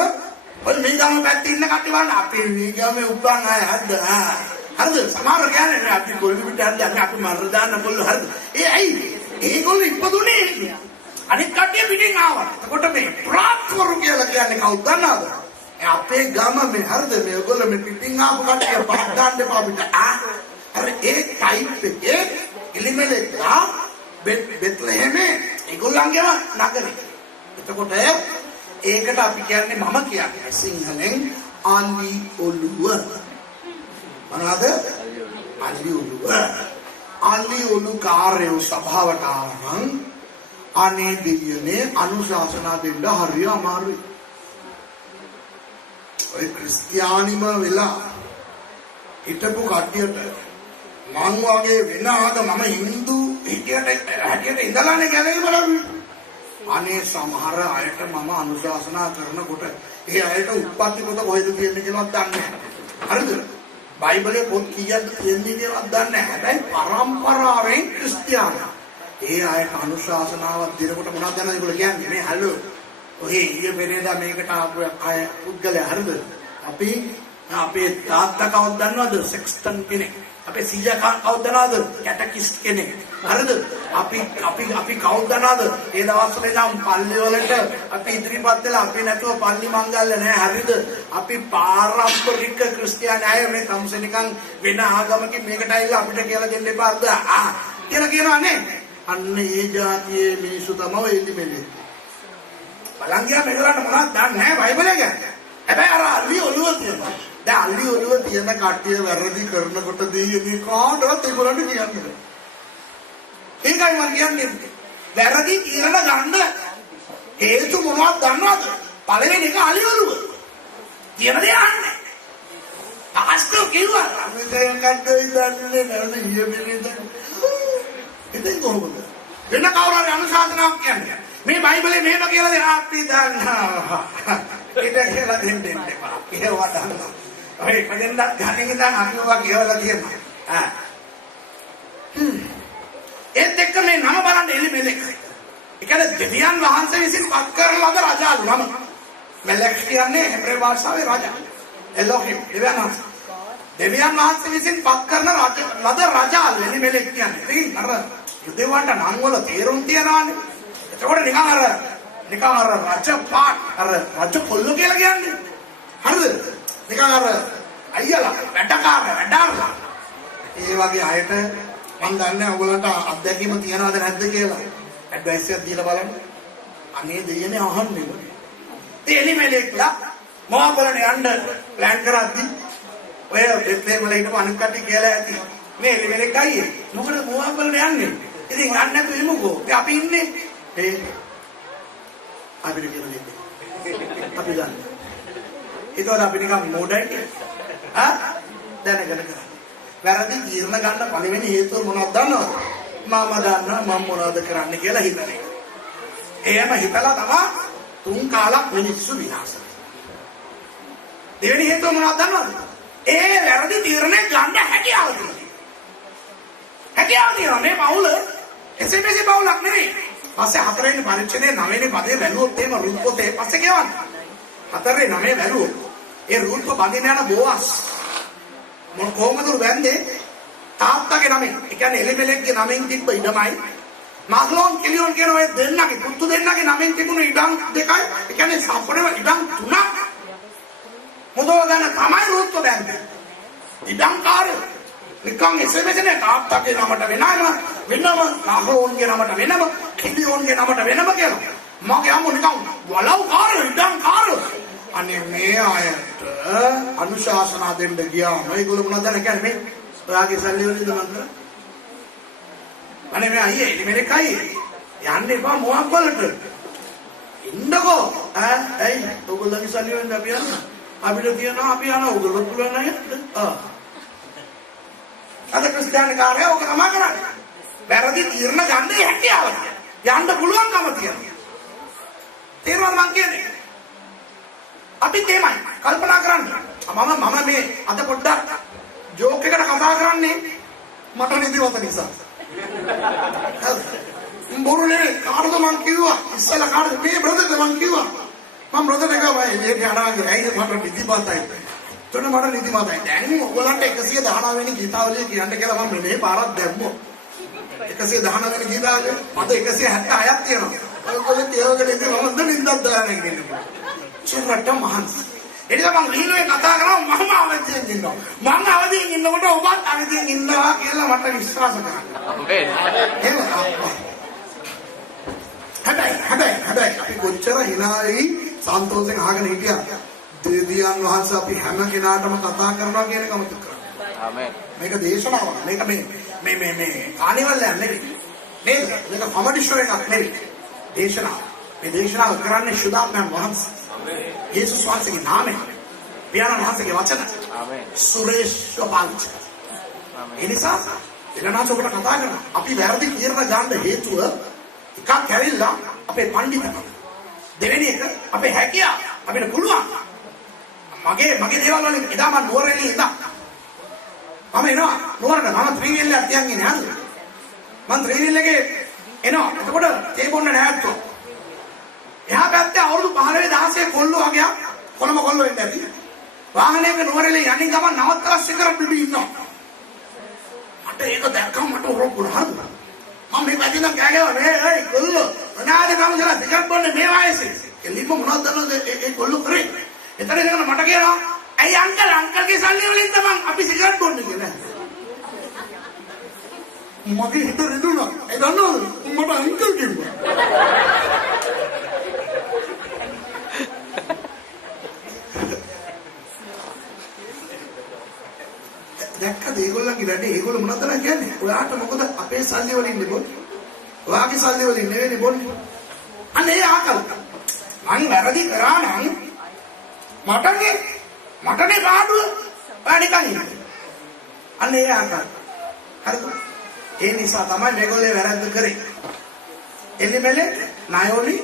ඔය මේ ගම පැත්තේ ඉන්න කට්ටිය වань අපි මේ ගමේ උපන් අය හද්ද. හරිද? සමහර කියන්නේ අපි කොල්ලු පිට හද්ද අපි මර දාන්න කොල්ලෝ හරිද? ඒ ඇයි? ඒගොල්ලෝ ඉපදුනේ. අනිත් කට්ටිය පිටින් ආවා. එතකොට මේ ප්‍රාත්වරු කියලා කියන්නේ කවුද දන්නවද? අපේ ගම මේ හරිද? මේගොල්ලෝ මේ පිටින් ආපු කට්ටිය පහක් ගන්න එපා අපිට. අර ඒ ටයිප් එකේ එලිමෙලෙලා බෙත්ලෙහෙමේ ඒගොල්ලන්ගේම නගරේ. එතකොට ඒකට අපි කියන්නේ මම කියන්නේ සිංහලෙන් අලි ඔළුව. මොනවාද? අලි ඔළුව. අලි ඔළු කාර්යෝ සභාවට ආවනම් අනේ දෙවියනේ අනුශාසනා දෙන්න හරිය අමාරුයි. ඔය ක්‍රිස්තියානිම වෙලා හිටපු කට්ටියට මං වගේ වෙන ආගම මම හින්දු හැටියට ඉඳලානේ ගැලේ බලන්නේ. අනේ සමහර අයට මම අනුශාසනා කරනකොට ඒ අයට උප්පත්ති පොත කොහෙද තියෙන්නේ කියලාවත් දන්නේ නැහැ. හරිද? බයිබලයේ පොත් කීයක්ද තියෙන්නේ කියලාවත් දන්නේ නැහැ. හැබැයි පරම්පරාවෙන් ක්‍රිස්තියානි. ඒ අයට අනුශාසනාවක් දෙනකොට මොනවද දන්නවද ඒගොල්ලෝ කියන්නේ? මේ හලෝ ඔහේ ඊයේ පෙරේදා මේකට ආපු අය පුද්ගලයා හරිද? අපි අපේ තාත්තා කවුද දන්නවද? සෙක්ස්ටන් කෙනෙක්. අපේ සීයා කවුද දන්නවද? කැටකිස්ට් කෙනෙක්. හරිද? අපි කවුද දන්නවද? ඒ දවස්වල ඉඳන් පල්ලි වලට අපි ඉදිරිපත් වෙලා අපි නැතුව පල්ලි මංගල්‍ය නැහැ. හරිද? අපි පාරම්පරික ක්‍රිස්තියානි අය මේ තමුසේ නිකන් වෙන ආගමකින් මේකට ඇවිල්ලා අපිට කියලා දෙන්න එපා. කියලා කියනවා නේ. අන්න ඒ જાතියේ මිනිස්සු තමයි එලිමෙලි. බලන් ගියා මේගොල්ලන්ට මොනවද දන්නේ නැහැ බයිබලේ කියන්නේ. හැබැයි අර අලි ඔළුව තියෙනවා. දැන් අලි ඔළුව තියෙන කට්ටිය වැරදි කරනකොට දෙයියනේ කාටවත් ඒගොල්ලන්ට කියන්නේ. ඒකයි මම කියන්නේ. වැරදි කියලා ගන්න හේතු මොනවද දන්නවද? පළවෙනි එක අලි ඔළුව. කියන දේ අහන්නේ. පාස්ටර් කිව්වා අපි දැන් කද්දයි දන්නේ නැහැ ඊයේ ඉතින් කොහොමද? වෙන කවුරු හරි අනුශාසනාවක් කියන්නේ. මේ බයිබලේ මෙහෙම කියලා දෙන අපි දන්නවා. ඒක කියලා දෙන්න එපා. ඒවා දන්නවා. ඔය කඩෙන්දක් ගන්නේ ඉඳන් අපිවා කියලා තියෙනවා. ඒත් එක්ක මේ නම බලන්න එලිමෙලෙක්. ඒ කියන්නේ දෙවියන් වහන්සේ විසින් පත් කරන ලද රජාලු නම. මෙලෙක් කියන්නේ හෙබ්‍රේ භාෂාවේ රජා. එලෝහිම් දෙවියන් වහන්සේ විසින් පත් කරන ලද රජාලු එලිමෙලෙක් කියන්නේ. ඉතින් අර යුදෙවන්ට නම් වල තේරුම් තියනවානේ. එතකොට නිකන් අර රජ පාට අර රජ කොල්ල කියලා කියන්නේ. හරිද? නිකන් අර අයියලා වැඩකාරලා. ඒ වගේ අයට මම දන්නේ ඔයගලන්ට අත්දැකීම තියනවද නැද්ද කියලා. ඇඩ්වයිස් එකක් දීලා බලන්න. අනේ දෙයනේ අහන්නේ. ඒ එලිමෙලෙක්ලා මොහොතේ යන්න ප්ලෑන් කරද්දි ඔය බෙත්ලේම වල හිටපු අනිත් කට්ටිය කියලා ඇති. මේ එලිමෙලෙක් අයියේ. මොකද මොහොතේ යන්නේ? ඉතින් යන්න නැතුව ඉමුකෝ. අපි ඉන්නේ අපිට කියලා දෙන්න. අපි ගන්න. ඒතකොට අපි නිකන් මොඩයි. දැනගෙන කරා. වැරදි තීරණ ගන්න පළවෙනි හේතුව මොනවද දන්නවද? මම දන්නවා මම මොනවද කරන්න කියලා හිතන එක. එහෙම හිතලා තමයි තුන් කාලක් මිනිස්සු විනාශ වෙන්නේ. දෙවෙනි හේතුව මොනවද දන්නවද? ඒ වැරදි තීරණය ගන්න හැකියාව තියෙනවා. හැකියාව තියෙනවා මේ පවුල එසේමෙස පවුලක් නෙවෙයි. පස්සේ හතරවෙනි පරීක්ෂණයේ 9 වෙනි පදේ වැළුවොත් එහෙම රුත් පොතේ පස්සේ කියවන්න. 4 9 වැළුවොත් ඒ රුත් බඳින යන බෝවස් මොන කොහමද වෙන්නේ? තාත්තගේ නමෙන්. ඒ කියන්නේ එලිමෙලෙක්ගේ නමෙන් තිබ්බ ඉඩමයි. මහලොන් කිලියොන් කියන ඔය දෙන්නගේ පුතු දෙන්නගේ නමෙන් තිබුණු ඉඩම් දෙකයි. ඒ කියන්නේ සම්පූර්ණව ඉඩම් 3ක්. මොදෝ ගන්න තමයි රුත් බැන්නේ. ඉඩම් කාර්යය නිකන් එසෙමෙසනේ තාත්තගේ නමට වෙනම මහලොන්ගේ නමට වෙනම කිලියොන්ගේ නමට වෙනම කියලා. මගේ අම්මෝ නිකන් වලව් කාර්යය ඉඩම් කාර්යය අනේ මේ අයට අනුශාසනා දෙන්න ගියාම ඒගොල්ලෝ මොනවද කියන්නේ මේ ඔයාගේ සල්ලි වලින්ද මන් කරන්නේ අනේ මේ අයියේ මේක අයියේ යන්න එපා මොහක් වලට ඉන්නකෝ ඇයි ඔයගොල්ලෝගේ සල්ලි වලින්ද අපි යන්න අපිට තියනවා අපි යනවා ඔයගොල්ලෝ පුළුවන් නේද අද ක්‍රිස්තියානි කාර්යය ඔක තමයි කරන්නේ වැරදි තීරණ ගන්න හැකියාව යන්න පුළුවන්කම තියෙනවා තේරුණාද මං කියන්නේ අපි තේමයි කල්පනා කරන්න මම මේ අද පොඩ්ඩක් ජෝක් එකට කතා කරන්නේ මට නිදිමත නිසා බොරුනේ කාටද මං කිව්වා ඉස්සලා කාටද මේ බ්‍රදර්ද මං කිව්වා මම බ්‍රදර් එක වයි එළියට යනවා ඇයිද මට නිදිමතයි එතන මට නිදිමතයි දැන් ඔයගලන්ට 119 වෙනි ගීතාවලිය කියන්න කියලා මම මේ පාරක් දැම්මෝ 119 වෙනි ගීතාවලිය මට 176ක් තියෙනවා ඔයගොල්ලෝ තියවගෙන ඉඳන් මම නින්දක් දාගෙන ඉන්නවා චුරට මහන්සි එනිසා මම ලීනුවේ කතා කරනවා මම අවදියෙන් ඉන්නවා මම අවදියෙන් ඉන්නකොට ඔබත් අවදියෙන් ඉන්නවා කියලා මට විශ්වාස කරන්න හැබැයි අපි කොච්චර හිනායි සන්තෝෂෙන් අහගෙන හිටියා දෙවියන් වහන්සේ අපි හැම කෙනාටම කතා කරනවා කියන එක අමතක කරන්න ආමේන් මේක දේශනාවක් මේක මේ කානිවල් එකක් නෙවෙයි නේද මේක කොමඩි ෂෝ එකක් නෙවෙයි දේශනාව මේ දේශනාව කරන්නේ සුදාම්යන් වහන්සේ යේසුස් වහන්සේගේ නාමයෙන් පියාණන් වහන්සේගේ වචන ආමේන් සුරේෂ් පාංච ආමේන් එනිසා එලනාච ඔබට කතා කරනවා අපි වැරදි තීරණ ගන්න හේතුව එකක් කැරිලා අපේ පඬිතුකම දෙවෙනි එක අපේ හැකියාව අපිට පුළුවන් මගේ දේවල් වලින් එදා මම නුවරඑළියේ ඉඳන් මම එනවා නුවරට මම ත්‍රිවිල් එකක් තියන් ඉන්නේ හරිද මම ත්‍රිවිල් එකේ එනවා එතකොට තේ බොන්න නැහැත්තෝ එහා පැත්තේ අවුරුදු 15 16 කොල්ලෝ වගේ කොළම කොල්ලෝ ඉන්නේ ඇති වාහනයක නුවරඑළියේ යන්නේ ගමන් නවත්තලා සිගරට් බිබී ඉන්නවා මට ඒක දැක්කම මට උරගුණා හරිද මම මේ පැත්තෙන් කෑ ගැහුවා නේ ඒ කොල්ලෝ මොනවාද කවුරුලා සිගරට් බොන්නේ මේ වයසේ එළිම මොනවද දන්නවද ඒ කොල්ලෝ කරේ එතන ඉඳගෙන මට කියනවා ඇයි අංකල්ගේ සල්ලි වලින් තමයි අපි සිගරට් බොන්නේ කියලා මගේ හිත රිදුණා ඒ දන්නවද මට අංකල් කිව්වා දැක්කද ඒගොල්ලන්ගේ වැඩේ ඒගොල්ලෝ මොනවද කියන්නේ ඔයාට මොකද අපේ සල්ලි වලින් නෙබොන්නේ ඔයාගේ සල්ලි වලින් නෙවෙයි නෙබොන්නේ අනේ ආකල් මං වැරදි කරා නම් මටනේ පාඩුව ඔයා නිකන් ඉන්නේ අනේ ආකල් හරිද ඒ නිසා තමයි මේගොල්ලෝ වැරද්ද කරේ එලිමෙලේ නායෝලි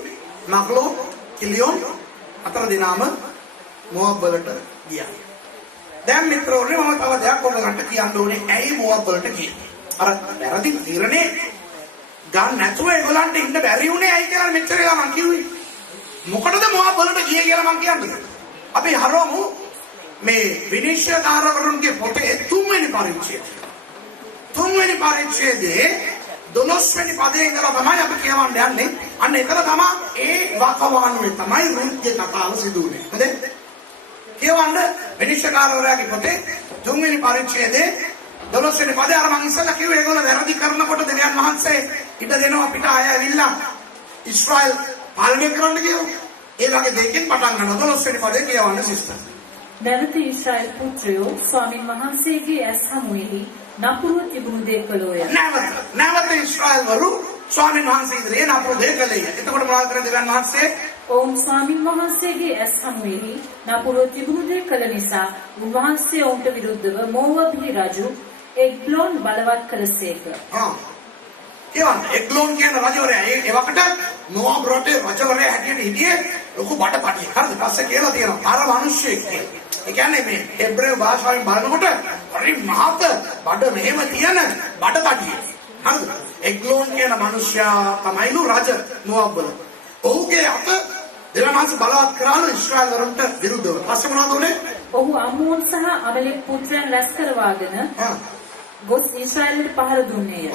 මක්ලෝ කිලියෝන් අතර දිනාම මොහොත් වලට ගියා දැන් මිත්‍රෝනේ මම තව දෙයක් ඔයගලන්ට කියන්න ඕනේ ඇයි මොහොත් වලට ගියේ අර වැරදි තීරණේ ගන්න නැතුව ඒගොල්ලන්ට ඉන්න බැරි වුණේ ඇයි කියලා මෙච්චර වෙලා මං කිව්වේ මොකටද මොහොත් වලට ගියේ කියලා මං කියන්නේ අපි හරවමු මේ විනිශ්චයකාරවරුන්ගේ පොතේ තුන්වෙනි පරිච්ඡේදයේ 12 වෙනි පදයේ ඉඳලා තමයි අපි කියවන්න යන්නේ අන්න එතන තමයි ඒ වකවානුවේ තමයි රුත්ගේ කතාව සිදු වෙන්නේ හරිද කියවන්න විනිශ්චයකාරවරයාගේ පොතේ තුන්වෙනි පරිච්ඡේදයේ 12 වෙනි පදේ අර මං ඉස්සෙල්ලා කිව්වේ ඒගොල්ලෝ වැරදි කරනකොට දෙවියන් වහන්සේ ඉඩ දෙනවා අපිට ආය ඇවිල්ලා ඊශ්‍රායල් පාලනය කරන්න කියනවා ඒ වගේ දෙකකින් පටන් ගන්නවා 12 වෙනි පදේ කියවන්න සිස්ටම් නැවත ඊශ්‍රායල් පුත්‍රයෝ ස්වාමින් වහන්සේගේ ඇස් හමුවෙහි නපුරුව තිබුණු දේ කළෝය. නැවත ඊශ්‍රායල් වරු ස්වාමින් වහන්සේ ඉදිරියේ නපුරු දේ කළේය. එතකොට මොනවද කරන්නේ දෙවියන් වහන්සේ? ඔවුන් ස්වාමින් වහන්සේගේ ඇස් හමුවෙහි නපුරුව තිබුණු දේ කළ නිසා උන්වහන්සේ ඔවුන්ට විරුද්ධව මෝවාබ්හි රජු එග්ලෝන් බලවත් කළසේක. ඒවන් එග්ලෝන් කියන රජවරයා ඒ වකට මොවාබ් රටේ රජවරයා හැටියට හිටියේ ලොකු බඩපටියෙක්. හරිද? පස්සේ කියලා තියෙනවා අර මිනිස්සෙක් කියලා. ඒ කියන්නේ මේ හෙබ්‍රේව භාෂාවෙන් බලනකොට හරි මහත් බඩ මෙහෙම තියෙන බඩපටියෙක්. හරිද? එග්ලෝන් කියන මිනිසයා තමයිලු රජ මොවාබ් වල. ඔහුගේ අත දෙවනාස් බලවත් කරාලු ඊශ්‍රායල් වරුන්ට විරුද්ධව. පස්සේ මොනවද උනේ? ඔහු අම්මෝන් සහ අමලෙක් පුත්‍රයන් රැස් කරවාගෙන ගොස් ඊශ්‍රායලට පහර දුන්නේය.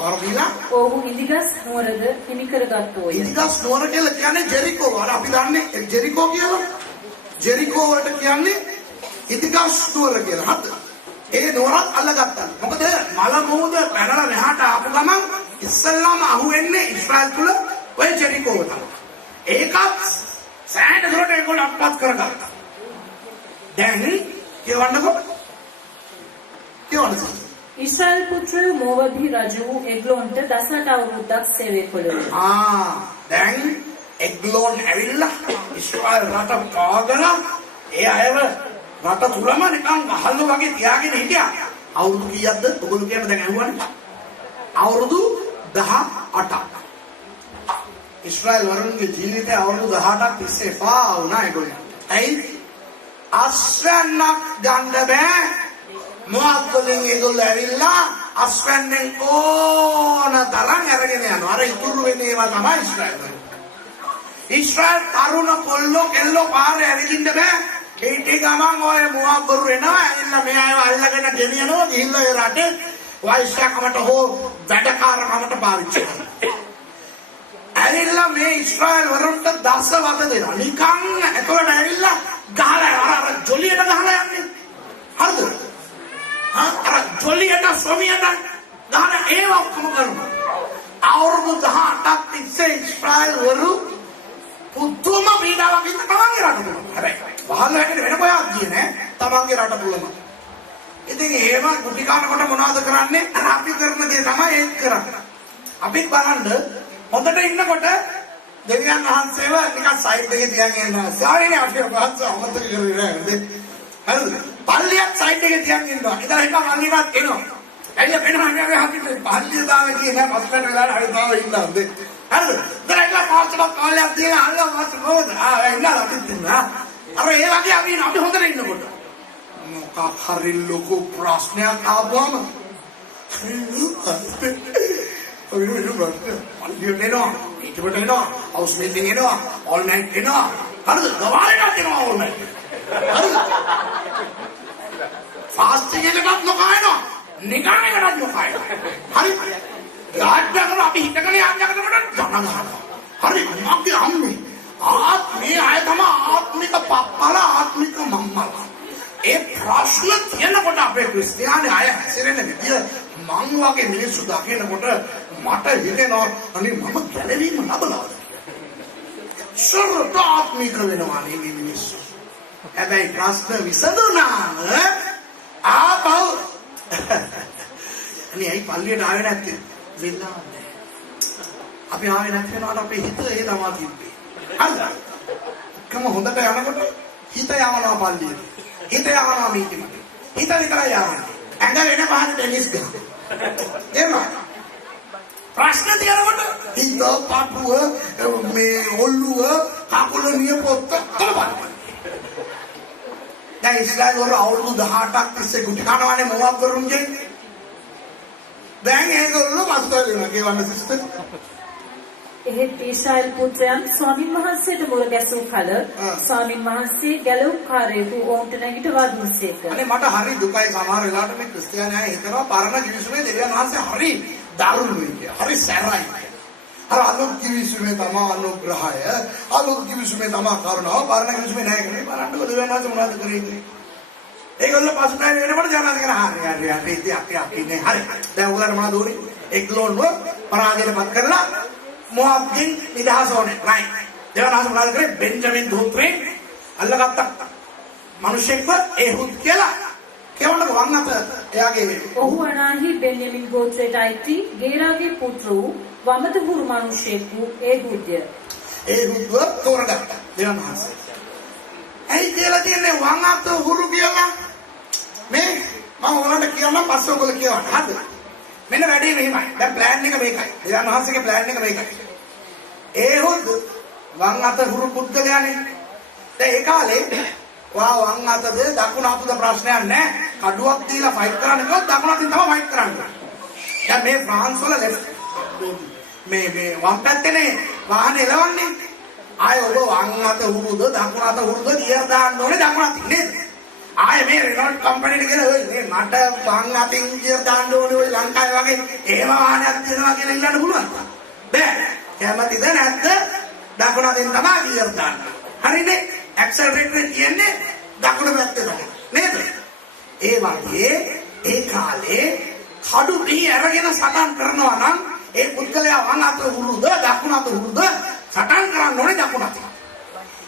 ඔහු ඉදිගස් නුවරද හිමි කරගත්තෝය. ඉදිගස් නුවර කියලා කියන්නේ ජෙරිකෝ. අර අපි දන්නේ ජෙරිකෝ කියලා. ජෙරිකෝ වලට කියන්නේ ඉදිගස් නුවර කියලා. හරිද? ඒ නුවරත් අල්ලගත්තා. මොකද මල මොහොත පැනලා මෙහාට ආපු ගමන් ඉස්සල්ලාම අහුවෙන්නේ ඊශ්‍රායල් තුල ඔය ජෙරිකෝ තමයි. ඒකත් සෑහෙන දුරට ඒගොල්ලෝ අත්පත් කරගත්තා. දැන් කියවන්නකො. කියවන්න. ඉස්රායල් පුත්‍රය මෝවබි රජු එග්ලොන්ට 18 අවුරුද්දක් සේවය කළා. දැන් එග්ලොන් ඇවිල්ලා ඉස්රායල් රට කාගෙන ඒ අයව රට තුලම නිකන් ගහල්ල වගේ තියාගෙන හිටියා. අවුරුදු කීයක්ද? ඔයගොල්ලෝ කියන දැන් ඇහුවනේ. අවුරුදු 18ක්. ඉස්රායල් වරුන්ගේ ජීවිතය අවුරුදු 18ක් තිස්සේ පා වුණා ඒගොල්ලෝ. ඇයි? අස්වැන්නක් ගන්න බෑ. මොකද වලින් ඒගොල්ලෝ ඇවිල්ලා අස්වැන්නෙන් ඕන තරම් අරගෙන යනවා. අර ඉතුරු වෙන්නේ ඒවා තමයි ඉස්රායල්. ඉස්රායල් තරුණ කොල්ලෝ කෙල්ලෝ පාරේ ඇවිදින්න බෑ. ඒටි ගමන් ඔය මුවබ්බරු එනවා. ඇවිල්ලා මේ අයව අල්ලගෙන ගෙනියනවා. ගිහිල්ලා ඒ රටේ වයිස්කමට හෝ වැඩකාරකමට පාවිච්චි කරනවා. ඇවිල්ලා මේ ඉස්රායල් වරුන්ට දසවත දෙනවා. නිකන් එතකොට ඇවිල්ලා ගහලා අර ජොලියට ගහලා යන්නේ. හරිද? අර ජොලියට සොමියට ගහන ඒව ඔක්කොම කරනවා. අවුරුදු 18ක් තිස්සේ ඉස්රායල් වරු පුදුම පීඩාවක් ඉන්න තමන්ගේ රට තුල. හැබැයි වහල් හැටේ වෙන කොයක් ගියේ නෑ තමන්ගේ රට තුලම. ඉතින් එහෙම කුටි කනකොට මොනවද කරන්නේ? අර අපි කරන දේ තමයි ඒක කරන්නේ. අපිත් බලන්න හොඳට ඉන්නකොට දෙවියන් වහන්සේව නිකන් සයිඩ් එකේ තියන් ඉන්නවා. සාරිනේ අපි වහන්සේ අමතක කරේ නෑ. හරිද? පල්ලියක් සයිඩ් එකේ තියන් ඉන්නවා. ඉතින් එක පල්ලියක් එනවා. එන්න වෙනවා නේද? අපි පල්ලිය දාලා කියන්නේ පස්සට වෙලා හරි දාලා ඉන්නවා. හරිද? දැන් පාස්ටර් කාලයක් දින අල්ල මාත් කොහොමද? ඉන්නවා අපි ඉන්නවා. අර ඒ වගේ අපි හොඳට ඉන්නකොට මොකක් හරි ලොකු ප්‍රශ්නයක් ආවම පල්ලියට එනවා. ඒකට එනවා. හවුස් මීටින් එනවා. ඕල් නයිට් එනවා. හරිද? දවාලකට එනවා ඕල් නයිට්. හරිද? ෆාස්ටිං එකකට නොකයනවා. නිකන් එකකට නොකයනවා. හරි? යාත්‍රාකර අපි හිතගෙන යන්නකට ගණන් හරි මගේ අම්මේ ආත්මේ අය තමයි ආත්මික පප්පලා ආත්මික මම්මලා. ඒ ප්‍රශ්න තියෙනකොට අපේ ක්‍රිස්තියානි අය හැසිරෙන විදිය මං වගේ මිනිස්සු දකිනකොට මට හිතෙනවා අනේ මම ගැලවීම ලබලාද කියලා. ආත්මික වෙනවා නේ මේ මිනිස්සු. හැබැයි ප්‍රශ්න විසඳුණාම ආපහු අනේ ඇයි පල්ලියට ආවේ නැත්තේ? වෙලාන්නේ. අපි ආවේ නැති වෙනකොට අපේ හිත ඒ තමයි තිබ්බේ. හරිද? කම හොඳට යනකොට හිත යවනවා පල්ලියට. හිත යවනවා මීටිමට. හිත විතරයි යවන්නේ. ඇඟ වෙන පහන ටෙනිස් ගහනවා. එහෙමයි. ප්‍රශ්න තියනකොට හිත පාපුව මේ ඔල්ලුව කකුල නියපොත්ත තලපන්න. දැන් ඉස්රායල් වල අවුරුදු 18ක් තිස්සේ ගුටි කනවානේ මොකක් කරුන්ගේ. දැන් ඒගොල්ලෝ මස්තර වෙනවා කියවන්න සිස්ටර්. එහෙත් ඉස්රායල් පුත්‍රයන් ස්වාමින් වහන්සේට මුල ගැසූ කල ස්වාමින් වහන්සේ ගැලවුම්කාරයෙකු ඔවුන්ට නැගිටවා දුන්සේක. අනේ මට හරි දුකයි සමහර වෙලාවට මේ ක්‍රිස්තියානි අය හිතනවා පරණ කිවිසුමේ දෙවියන් වහන්සේ හරි දරුණුයි කියලා. හරි සැරයි. අර අලුත් කිවිසුමේ තමයි අනුග්‍රහය. අලුත් කිවිසුමේ තමයි කරුණාව. පරණ කිවිසුමේ නැහැ කියන්නේ බලන්නකො දෙවියන් වහන්සේ මොනවද කරේ. ඒගොල්ලෝ පසුතැවෙන වෙනකොට ජනනාද කරා හරි ඉතින් අපි නේ හරි. දැන් උගලට මොනවද උනේ? එග්ලොන්ව පරාජයටපත් කරලා මොහොත්කින් නිදහස ඕනේ. රයිට්. දෙවනාස මොනවද කරේ? බෙන්ජමින් දූත්‍රේ අල්ලගත්තා. මිනිස්සෙක්ව ඒහුත් කියලා කියවන්නක වංගත එයාගේ ඔහු අනාහි බෙන්ජමින් ගෝත්‍රයට අයිති ගේරාගේ පුත්‍ර වූ වමදහුරු මිනිසෙකු ඒහුද්ය. ඒහුද්ව තෝරගත්තා දෙවනාස. ඇයි කියලා තියන්නේ වංගත හුරු කියලා? මේ මම ඔයාලට කියන්නම් පස්සේ ඔයගොල්ලෝ කියවන්න. හරිද? මෙන්න වැඩේ මෙහෙමයි. දැන් ප්ලෑන් එක මේකයි. දෙවනාසගේ ප්ලෑන් එක මේකයි. ඒහුද් වංගත හුරු පුද්ගලයානේ. දැන් ඒ කාලේ වං අතද දකුණු අතද ප්‍රශ්නයක් නැහැ. කඩුවක් දීලා ෆයිට් කරන්න ගියොත් දකුණු අතින් තමයි ෆයිට් කරන්නේ. දැන් මේ ෆ්‍රාන්ස් වල මේ වම් පැත්තේනේ වාහනේ එලවන්නේ. ආය ඔබ වං අත හුරුද දකුණු අත හුරුද ගියර් දාන්න ඕනේ දකුණු අතින් නේද? ආය මේ රෙනෝල්ට් කම්පැනිට කියලා ඔය මේ මට වං අතින් ගියර් දාන්න ඕනේ ඔය ලංකාවේ වගේ එහෙම වාහනයක් තියෙනවා කියලා ඉල්ලන්න පුළුවන්. බෑ. කැමතිද නැද්ද? දකුණු අතින් තමයි ගියර් දාන්න. හරිනේ? ඇක්සලරේටර් කියන්නේ දකුණු පැත්තේ තමයි නේද? ඒ වගේ ඒ කාලේ කඩු දී අරගෙන සටන් කරනවා නම් ඒ පුද්ගලයා වම් අත හුරුද දකුණු අත හුරුද සටන් කරන්න ඕනේ දකුණු අතින්.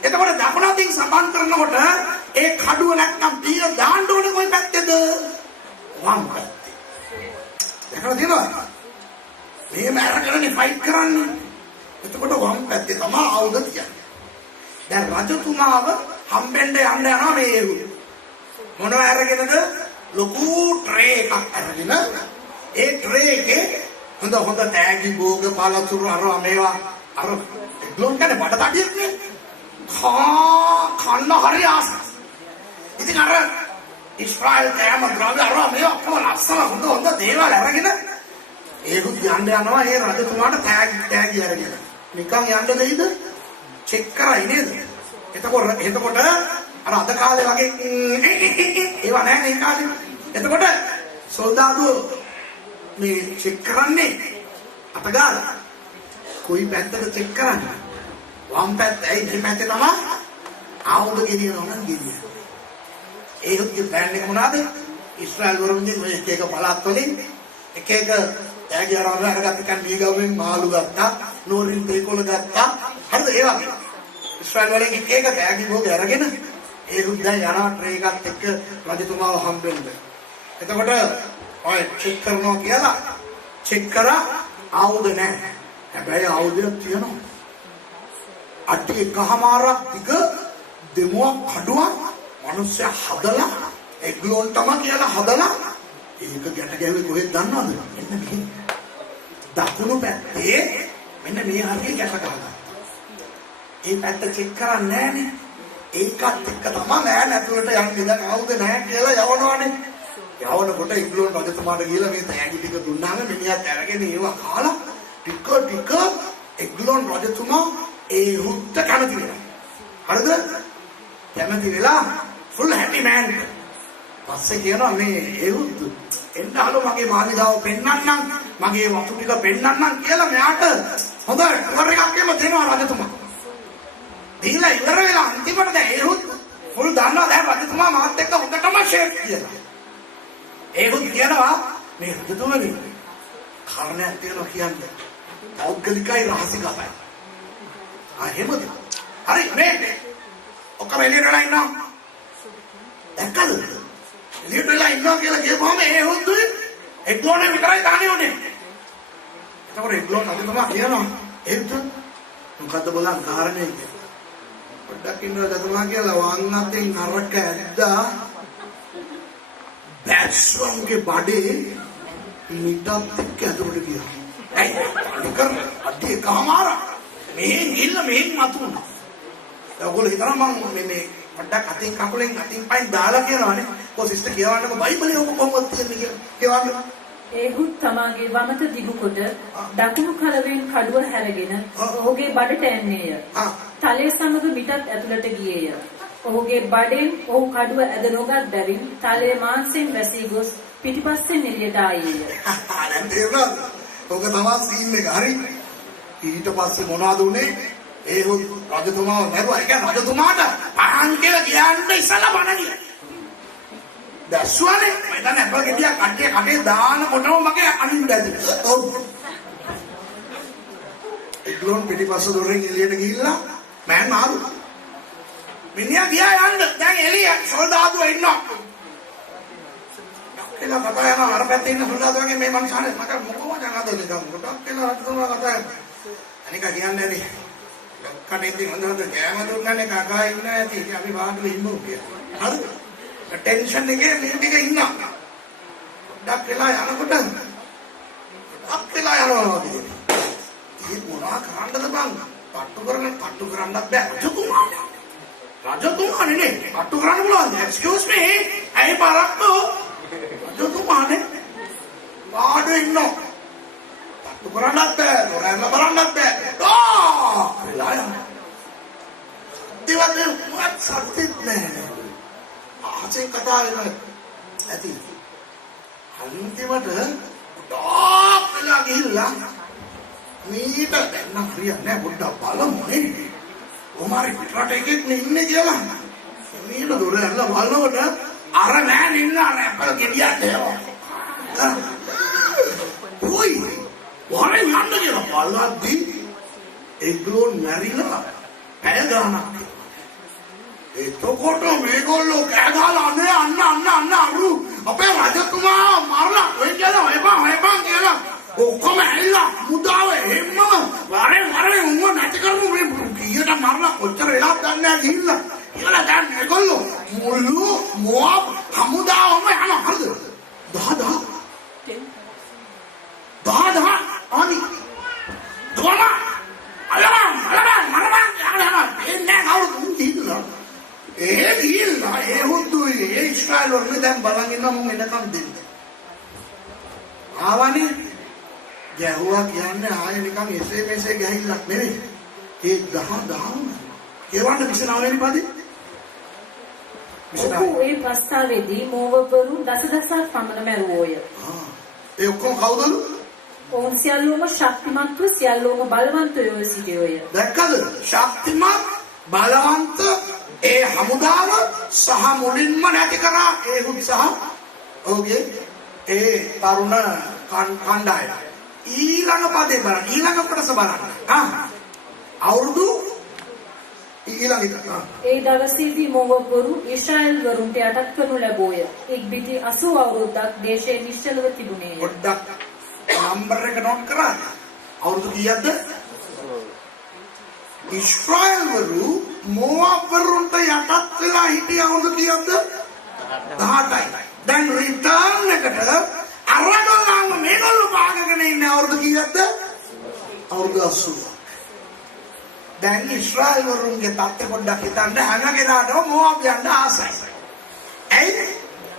එතකොට දකුණු අතින් සටන් කරනකොට ඒ කඩුව නැත්නම් පිය දාන්න ඕනේ කොයි පැත්තේද? වම් පැත්තේ. දැකලා තියෙනවද? මේ මරකරනේ ෆයිට් කරන්නේ. එතකොට වම් පැත්තේ තමයි ආයුධ තියන්නේ. දැන් රජතුමාව හම්බෙන්න යන්න යනවා මේ ඒගොල්ලෝ. මොනව අරගෙනද? ලොකු ට්‍රේ එකක් අරගෙන ඒ ට්‍රේ එකේ හොඳ තෑගි භෝග පළතුරු අරවා මේවා අර එග්ලොන් කන්නේ බඩ තඩියක් නේ. කන්න හරි ආසයි. ඉතින් අර ඉස්රායල් කෑම ද්‍රව්‍ය අරවා මේවා කොහොම ලස්සන හොඳ දේවල් අරගෙන ඒකුත් යන්න යනවා ඒ රජතුමාට තෑගි අරගෙන. නිකන් යන්න දෙයිද? චෙක් කරයි නේද? එතකොට අර අද කාලේ වගේ ඒවා නැහැ නේ කාලේ. එතකොට සොල්දාදුවෝ මේ චෙක් කරන්නේ අතගාලා. කොයි පැත්තද චෙක් කරන්නේ? වම් පැත්ත. ඒ පැත්තේ තමයි ආයුධ ගෙනියනවා නම් ගෙනියන්නේ. ඒකේ ප්ලෑන් එක මොනවාද? ඉස්රායල් වරුන්ගේ මේ එක පළාත් වලින් එක තෑගි අරගත්ත එකන් මීගවෙන් මාළු ගත්තා, නෝරින් තේකොළ ගත්තා. හරිද? ඒ වගේ. ඉස්රායල් වලින් එක තෑගි භෝග අරගෙන ඒකුත් දැන් යනවා ට්‍රේ එකත් එක්ක රජතුමාව හම්බෙන්න. එතකොට ඔය චෙක් කරනවා කියලා චෙක් කරා ආයුධ නැහැ. හැබැයි ආයුධයක් තියෙනවා. අටි එකමාරක් දිග දෙමුවක් කඩුවක් මිනිස්සු හදලා එග්ලෝන් තමයි කියලා හදලා ඒක ගැට ගැහුවේ කොහෙද දන්නවද? මෙන්න මෙහි. දකුණු පැත්තේ මෙන්න මේ හරිය ගැට ගහගත්තා. ඒ පැත්ත චෙක් කරන්නේ නැහනේ. ඒකත් එක්ක තමයි නෑ නැතුලට යන්නේ. දැන් ආවුද නැහැ කියලා යවනවනේ. යවනකොට ඉග්ලෝන් රජතුමාට ගිහලා මේ තෑගි ටික දුන්නාම මිනිහත් අරගෙන ඒවා කාලා ටික ඉග්ලෝන් රජතුමා ඒ හුත්ත කැමති වෙනවා. හරිද? කැමති වෙලා ෆුල් හැපි මෑන්. පස්සේ කියනවා මේ ඒ හුත්ත එන්න අහල මගේ මාලිගාව පෙන්නන්නම්, මගේ වතු ටික පෙන්නන්නම් කියලා මෙයාට හොඳ ටුවර් එකක් දෙනවා රජතුමා. දීලා ඉවර වෙලා අන්තිමට දැන් ඒහුත් ෆුල් දන්නවා දැන් රජතුමා මාත් එක්ක හොඳටම ෂේප් කියලා. ඒහුත් කියනවා මේ රජතුමනි කාරණයක් තියෙනවා කියන්නේ. පෞද්ගලිකයි රහසිගතයි. එහෙමද? හරි මේ ඔක්කොම එළියට වෙලා ඉන්නවා. දැක්කද? එළියට වෙලා ඉන්නවා කියලා කියපුවම ඒහුත් එග්ලෝනේ විතරයි දාන්නේ උනේ. එතකොට එග්ලෝන් රජතුමා කියනවා එද්ද මොකද්ද බලන්න කාරණේ කියලා. පොඩ්ඩක් ඉන්නවා රජතුමා කියලා වම් අතෙන් නරක ඇද්දා බැස්වන්ගේ බඩේ මිටත් එක්ක ඇතුළට ගියා. ඇයි? අනිකර අඩි එකමාර මෙහෙන් ගිල්ල මෙහෙන් මතුණා. ඔයගොල්ලෝ හිතනවා මම මේ පොඩ්ඩක් අතින් කකුලෙන් අතින් පයින් දාලා කියනවානේ. කො සිස්ටර් කියවන්නකො බයිබලේ ඔක කොහොමද තියෙන්නේ කියලා. කියවන්න. ඒහුත් තමාගේ වමත දිගුකොට දකුණු කලවෙන් කඩුව හැරගෙන ඔහුගේ බඩට ඇන්නේය. තලයේ සමග මිටත් ඇතුළට ගියේය. ඔහුගේ බඩෙන් ඔහු කඩුව ඇද නොගත් බැවින් තලයේ මාංශයෙන් වැසී ගොස් පිටිපස්සෙන් එළියට ආයේය. දැන් තේරුණාද? ඔක තමයි සීන් එක. හරි. ඊට පස්සේ මොනවද උනේ? ඒහුත් රජතුමාව නැරුවා. ඒ කියන්නේ රජතුමාට පහන් කියලා කියන්නේ ඉස්සලා බණ කියලා. දැස්වනේ මම දැන් අපල ගෙඩියක් කටේ දානකොටම මගේ අනින් දැදුනා. ඔව්. එග්ලෝන් පිටිපස්ස දොරෙන් එළියට ගිහිල්ලා මෑන් මාරු. මිනිහා ගියා යන්න. දැන් එළිය සොල්දාදුව ඉන්නවා. එලා කතා යනවා අර පැත්තේ ඉන්න සොල්දාදුවගේ මේ මනුස්සයානේ මට මොකවද නේද නිකන් ගොඩක් කියලා රජතුමා කතා කරනවා. අනික කියන්නේ නැති. කටේ හොඳ කෑම දුන්නානේ කකා ඉන්න ඇති. ඉතින් අපි වාඩිව ඉන්නු කියලා. හරිද? ටෙන්ෂන් එකේ මේ ටික ඉන්නවා. ඩක් වෙලා යනකොට ඩක් වෙලා යනවා වගේ. ඉතින් මොනවා කරන්නද බං? පට්ටු කරන්නත් බෑ. රජතුමානේ නේ. පට්ටු කරන්න පුළුවන්. excuse me. ඇයි පරක්කු? රජතුමානේ. වාඩි ඉන්නෝ. පට්ටු කරන්නත් බෑ. දොරැල්ල බලන්නත් බෑ. වෙලා යනවා. දිවන්නේ මොකක් සත්‍යෙත් නෑ. ආසේ කතා වෙනවා ඇති. අන්තිමට ඩොක් වෙලා ගිහිල්ලා මීට දැන් හරියන්නේ පොඩ්ඩක් බලමුනේ. ඔමාරි පිටරට එකෙක් ඉන්නේ කියලා. මීට දොර ඇරලා බලනකොට අර නෑ නින්න අර අපල ගෙඩියක් දෙනවා. ඔයි වරේ යන්න කියලා බලද්දි එග්ලෝන් මැරිලා පැය ගානක්. එතකොට මේගොල්ලෝ කෑ ගහලා අන්න අරු අපේ රජතුමා මරලා ඔය කියලා හොයපන් කියලා ඔක්කොම ඇවිල්ලා මුදාව එහෙම්ම වරේ උන්ව නැති කරමු මේ කීයට මරලා කොච්චර වෙලාවක් දන්නේ නැහැ ගිහිල්ලා ඉවලා දැන් මේගොල්ලෝ මුළු මොබ් හමුදාවම යනවා හරිද 10 අනි දුවම අලමන් මරමන් එන්නේ කවුරුත් ගිහිල්ලා ගිහිල්ලා ඒ හුදුයි ඒ ඉස්රායල් වල දැන් බලන් ඉන්නවා මම එනකම් දෙන්නේ ආවනේ ගැහුවා කියන්නේ ආයෙ නිකන් එසේ මෙසේ ගහිල්ලක් නෙවෙයි ඒ 10 ඒවන්න 29 වෙනි පදේ ඔහු ඒ ප්‍රස්තාවයේදී මෝවවරු දසදසක් පමණ මැරුවෝය. ඒ ඔක්කොම කවුදලු? ඔවුන් සියල්ලෝම ශක්තිමත්ව සියල්ලෝම බලවන්තයෝ සිටියෝය. දැක්කද? ශක්තිමත් බලවන්ත ඒ හමුදාව සහ මුලින්ම නැති කරා ඒ හුත් සහ ඔහුගේ ඒ තරුණ කණ්ඩායම. ඊළඟ පදේ බලන්න ඊළඟ කොටස බලන්න. අවුරුදු ඊළඟ ඒ දවසේදී මෝවවරු ඊශ්‍රායල් වරුන්ට යටත් කරනු ලැබෝය. එක් බිති 80 අවුරුද්දක් දේශයේ නිශ්චලව තිබුණේය. පොඩ්ඩක් නම්බර් එක නෝට් කරා. අවුරුදු කීයක්ද? ඊශ්‍රායල් වරු මෝවවරුන්ට යටත් වෙලා හිටිය අවුරුදු කීයක්ද? 18යි. දැන් රිටර්න් එකට අරගොල්ලන්ව මේගොල්ලෝ පාගගෙන ඉන්න අවුරුදු කීයක්ද? අවුරුදු 80. දැන් ඊශ්‍රායල් වරුන්ගේ තත්ත්වය පොඩ්ඩක් හිතන්න හැම කෙනාටම මොවාබ් යන්න ආසයි. ඇයි?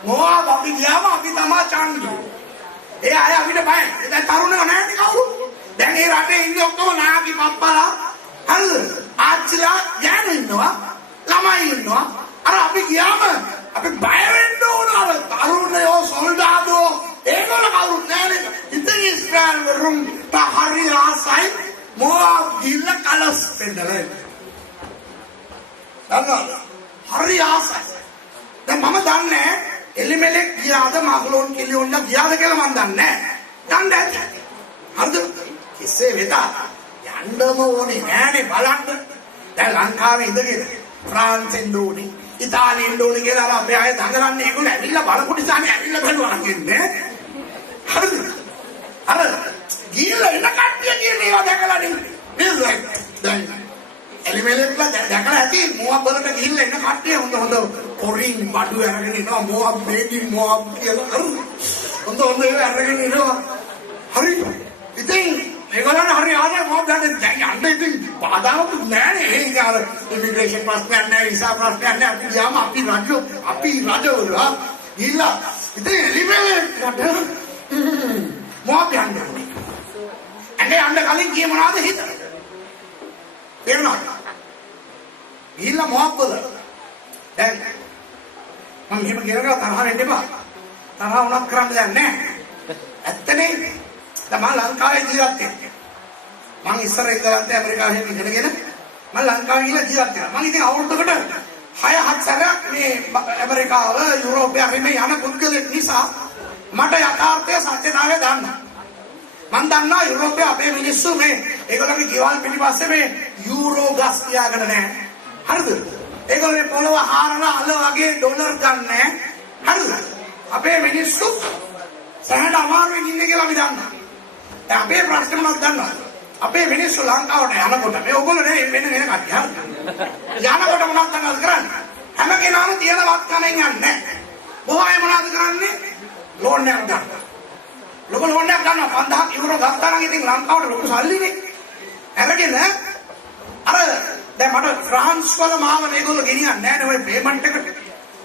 මොවාබ් අපි ගියාම අපි තමයි චාන්දු. ඒ අය අපිට බයයි. දැන් තරුණයෝ නැහැනේ කවුරු? දැන් මේ රටේ ඉන්නේ ඔක්කොම නාකි පප්පලා. හරිද? ආච්චිලා ගෑනු ඉන්නවා. ළමයි ඉන්නවා. අර අපි ගියාම අපි බය වෙන්න ඕන අර තරුණයෝ සොල්දාදෝ ඒගොල්ලෝ කවුරුත් නැහැනේ. ඉතින් ඊශ්‍රායල් වරුන්ට හරි ආසයි. මොවාබ් ගිල්ල කලස් පෙන්නලා දන්නවද? හරි ආසයි. දැන් මම දන්නේ එලිමෙලෙක් ගියාද මග්ලෝන් කිලියොන්න ගියාද කියලා මම දන්නේ නැහැ. දන්නේ නැති. හරිද? කෙසේ වෙතත් යන්නම ඕනේ නෑනේ බලන්න. දැන් ලංකාවේ ඉඳගෙන ෆ්‍රාන්සෙන් දෝනේ ඉතාලියෙන් දෝනේ කියලා අපේ අය දඟලන්නේ ඒගොල්ලෝ ඇවිල්ලා බලපු නිසානේ ඇවිල්ලා බලනවා කියන්නේ. හරිද? අර ගිහිල්ලා එන කට්ටිය කියන්නේ ඒවා දැකලා නෙමෙයි. දැන් එලිමෙලෙක්ලා දැකලා ඇති මොවා බලට ගිහිල්ලා එන කට්ටිය හොඳ පොරින් බඩු අරගෙන ඉනවා මොවා මේකින් මොවා කියලා හොඳ ඒවා අරගෙන ඉනවා. හරි. ඉතින් ඒගොල්ලන් හරි ආනේ මොකද දැන් යන්න ඉතින් බාධාවක් නෑනේ. ඒක අර ඉමිග්‍රේෂන් ප්‍රශ්නයක් නෑ විසා ප්‍රශ්නයක් නෑ. අපි ගියාම අපි රජවරු ගිහිල්ලා ඉතින් එලිමෙලෙක්ට මොවා කියන්නේ ඇඟේ යන්න කලින් කියේ මොනවද හිතන්නේ? තේරුණාද? ගිහිල්ලා මොකක්ද? දැන් මම මෙහෙම කියනවා තරහ වෙන්න එපා. තරහ වුණත් කරන්න දෙයක් නැහැ. ඇත්තනේ. දැන් මම ලංකාවේ ජීවත් වෙන්නේ. මම ඉස්සර ඉඳලා ඇමරිකාවේ ඉගෙනගෙන මම ලංකාවේ ගිහලා ජීවත් වෙනවා. මම ඉතින් අවුරුද්දකට 6-7 සැරයක් මේ ඇමරිකාව යුරෝපය හැම යන පුද්ගලෙක් නිසා මට යථාර්ථය සත්‍යතාවය දන්නවා. මම දන්නවා යුරෝපයේ අපේ මිනිස්සු මේ ඒගොල්ලන්ගේ ගෙවල් පිටිපස්සේ මේ යූරෝ ගස් තියාගෙන නැහැ. හරිද? ඒගොල්ලෝ පොළව හාරලා අල වගේ ඩොලර් ගන්නෑ. හරිද? අපේ මිනිස්සු සහන අමාරුවෙන් ඉන්නේ කියලා අපි දන්නවා. දැන් අපේ ප්‍රශ්න මොනවද දන්නවද? අපේ මිනිස්සු ලංකාවට යනකොට මේ ඕගොල්ලෝ නේ වෙන කට්ටිය. හරිද? යනකොට මොනවද කරන්නේ? හැම කෙනාම තියෙන වත් කණෙන් යන්නේ නැහැ. බොහෝ අය මොනවද කරන්නේ? ලෝන් එකක් ගන්නවා. ලොකු ලෝන් එකක් ගන්නවා 5000 යුරෝ ගත්තා නම් ඉතින් ලංකාවට ලොකු සල්ලිනේ. අරගෙන අර දැන් මට ෆ්‍රාන්ස් වල මාව මේගොල්ලෝ ගෙනියන්නේ නැහැ නේ ඔය පේමන්ට් එකට.